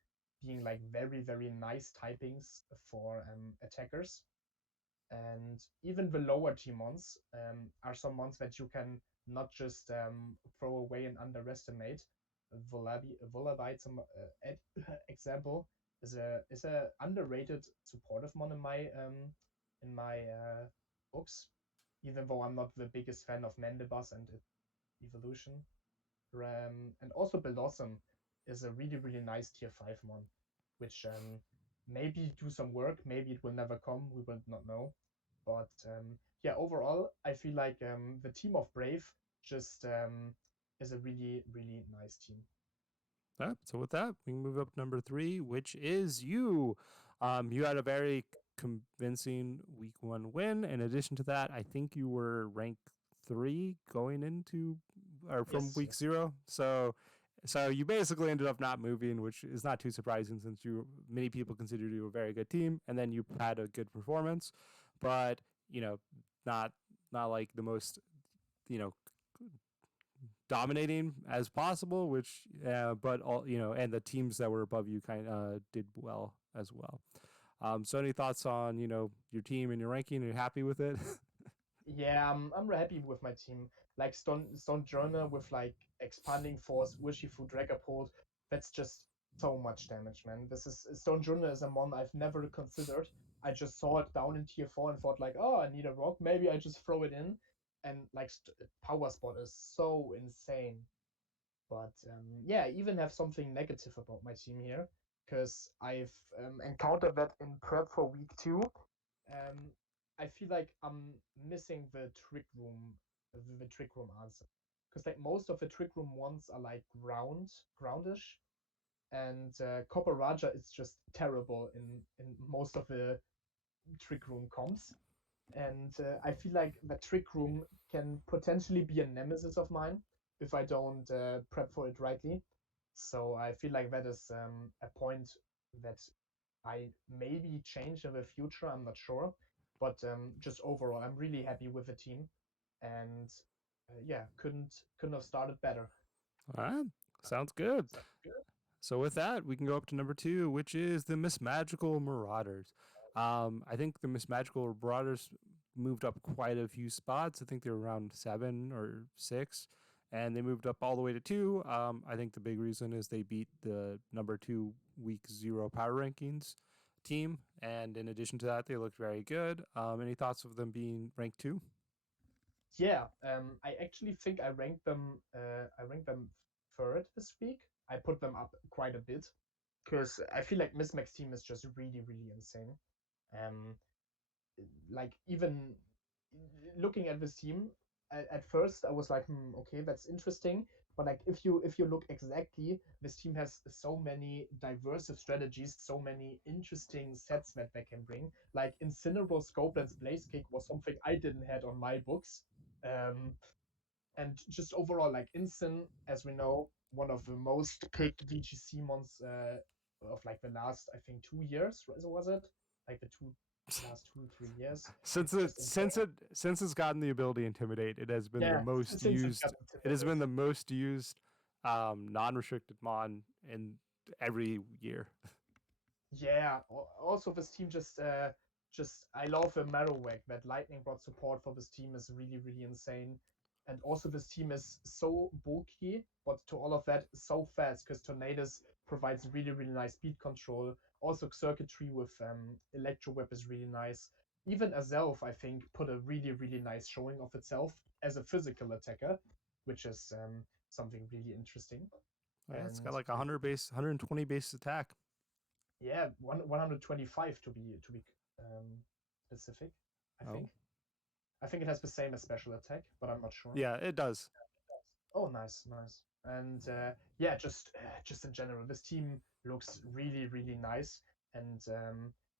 being like very very nice typings for attackers. And even the lower tier mons are some mons that you can not just throw away and underestimate. Volabite, some example, is a underrated supportive mon in my books. Even though I'm not the biggest fan of Mandibus and its evolution, and also Blossom is a really really nice tier 5 mon, which maybe do some work. Maybe it will never come. We will not know. But yeah, overall, I feel like the team of Brave just is a really, really nice team. So with that, we can move up to number 3, which is you. You had a very convincing week 1 win. In addition to that, I think you were ranked 3 going into or from week 0. So you basically ended up not moving, which is not too surprising since many people considered you a very good team, and then you had a good performance, but not like the most dominating as possible, which but all and the teams that were above you kind of did well as well. So any thoughts on your team and your ranking? Are you happy with it? Yeah, I'm happy with my team. Like Stone Journal with like expanding force, Urshifu Dragapult. That's just so much damage, man. This is Stone Journal is a mon I've never considered. I just saw it down in tier 4 and thought like, oh, I need a rock. Maybe I just throw it in, and like power spot is so insane. But yeah, I even have something negative about my team here because I've encountered that in prep for week 2. Um, I feel like I'm missing the trick room answer because like most of the Trick Room ones are like groundish, and Copper Raja is just terrible in most of the Trick Room comps. And I feel like the Trick Room can potentially be a nemesis of mine if I don't prep for it rightly. So I feel like that is a point that I maybe change in the future. I'm not sure, but just overall, I'm really happy with the team, and yeah, couldn't have started better. All right. Sounds good. So good. So with that, we can go up to number 2, which is the Miss Magical Marauders. I think the Miss Magical Marauders moved up quite a few spots. I think they were around 7 or 6, and they moved up all the way to 2. I think the big reason is they beat the number 2 week 0 power rankings team, and in addition to that, they looked very good. Any thoughts of them being ranked 2? Yeah, I actually think I ranked them. I ranked them third this week. I put them up quite a bit because I feel like Miss Mac's team is just really, really insane. Um, like even looking at this team, at first I was like, okay, that's interesting. But like if you look exactly, this team has so many diverse strategies, so many interesting sets that they can bring. Like Incineroar, Scopeland's Blaze Kick was something I didn't had on my books. Um, and just overall, like Incin, as we know, one of the most picked VGC mons of like the last, I think, 2 years. Was it like the last 2 3 years? Since It's it just insane. since it's gotten the ability Intimidate, it has been the Yeah, most since it used. got It has been intimidated. the most used non-restricted mon in every year. Yeah. Also, this team just I love the Marowak. That Lightning Rod support for this team is really really insane, and also this team is so bulky, but to all of that so fast because Tornadus provides really really nice speed control. Also, circuitry with Electro Whip is really nice. Even Azelf, I think, put a really really nice showing of itself as a physical attacker, which is something really interesting. Yeah, it's got And like 120 base attack. yeah, 125 to be specific. I Oh, think. I think it has the same as special attack, but I'm not sure. yeah, it does. Oh, nice, nice. And yeah, just in general, this team looks really really nice. And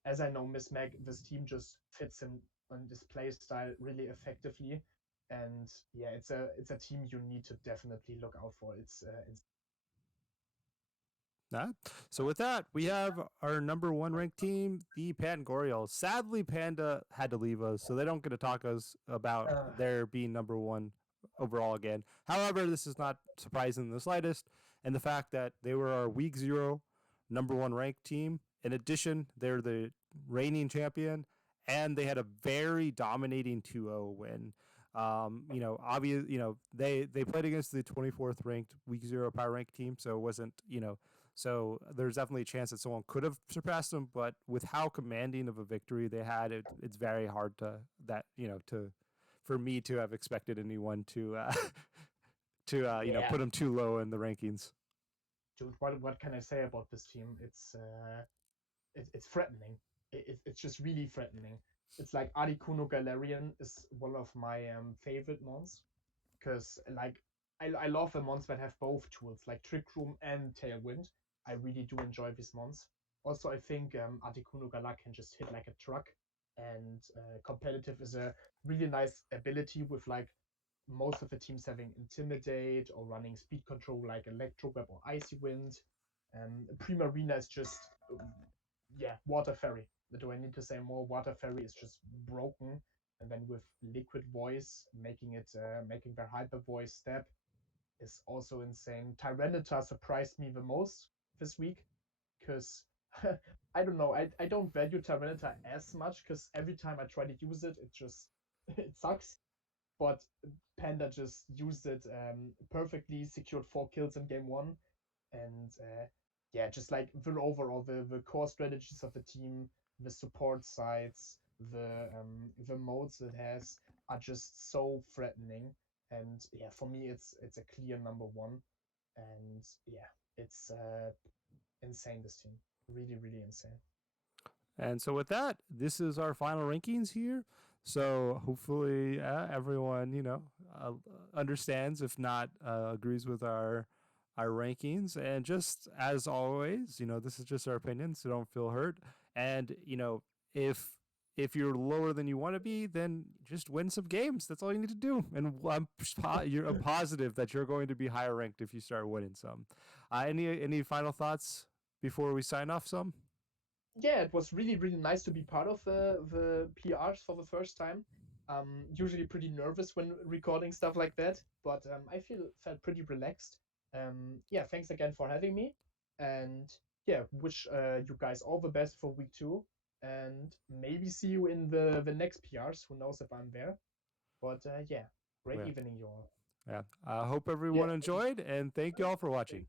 as I know, Miss Meg, this team just fits in on this play style really effectively. And yeah, it's a team you need to definitely look out for. It's Nah. So with that, we have our number 1 ranked team, the Pangorials. Sadly, Panda had to leave us, so they don't get to talk us about uh, their being number 1 overall again. However, this is not surprising in the slightest, and the fact that they were our week 0 number 1 ranked team. In addition, they're the reigning champion, and they had a very dominating 2-0 win. Obvious. They played against the 24th ranked week 0 power rank team, so it wasn't. So there's definitely a chance that someone could have surpassed them, but with how commanding of a victory they had, it's very hard for me to have expected anyone to yeah, put them too low in the rankings. dude. What can I say about this team? It's threatening. It's just really threatening. It's like Articuno Galarian is one of my favorite mons because like I love the mons that have both tools like Trick Room and Tailwind. I really do enjoy these mons. Also, I think Articuno Gala can just hit like a truck, and competitive is a really nice ability with like most of the teams having Intimidate or running speed control like Electro Web or Icy Wind. Primarina is just yeah, Water Fairy. Do I need to say more? Water Fairy is just broken, and then with Liquid Voice making their Hyper Voice step is also insane. Tyranitar surprised me the most this week because I don't know. I don't value Tyranitar as much because every time I try to use it, it just it sucks. But Panda just used it perfectly, secured 4 kills in game one, and yeah, just like the overall the core strategies of the team, the support sides, the modes it has are just so threatening. And yeah, for me, it's a clear number one, and yeah, it's insane. This team, really, really insane. And so with that, this is our final rankings here. So hopefully everyone, uh, understands, if not agrees with our rankings. And just as always, this is just our opinion, so don't feel hurt. And if you're lower than you want to be, then just win some games. That's all you need to do. And I'm positive that you're going to be higher ranked if you start winning some. Any final thoughts before we sign off? Some. Yeah, it was really, really nice to be part of the PRs for the first time. Usually pretty nervous when recording stuff like that, but I felt pretty relaxed. Yeah, thanks again for having me, and yeah, wish you guys all the best for week 2, and maybe see you in the next PRs. Who knows if I'm there? But yeah, great Yeah. evening, you all. Yeah. I hope everyone enjoyed, and thank you all for watching.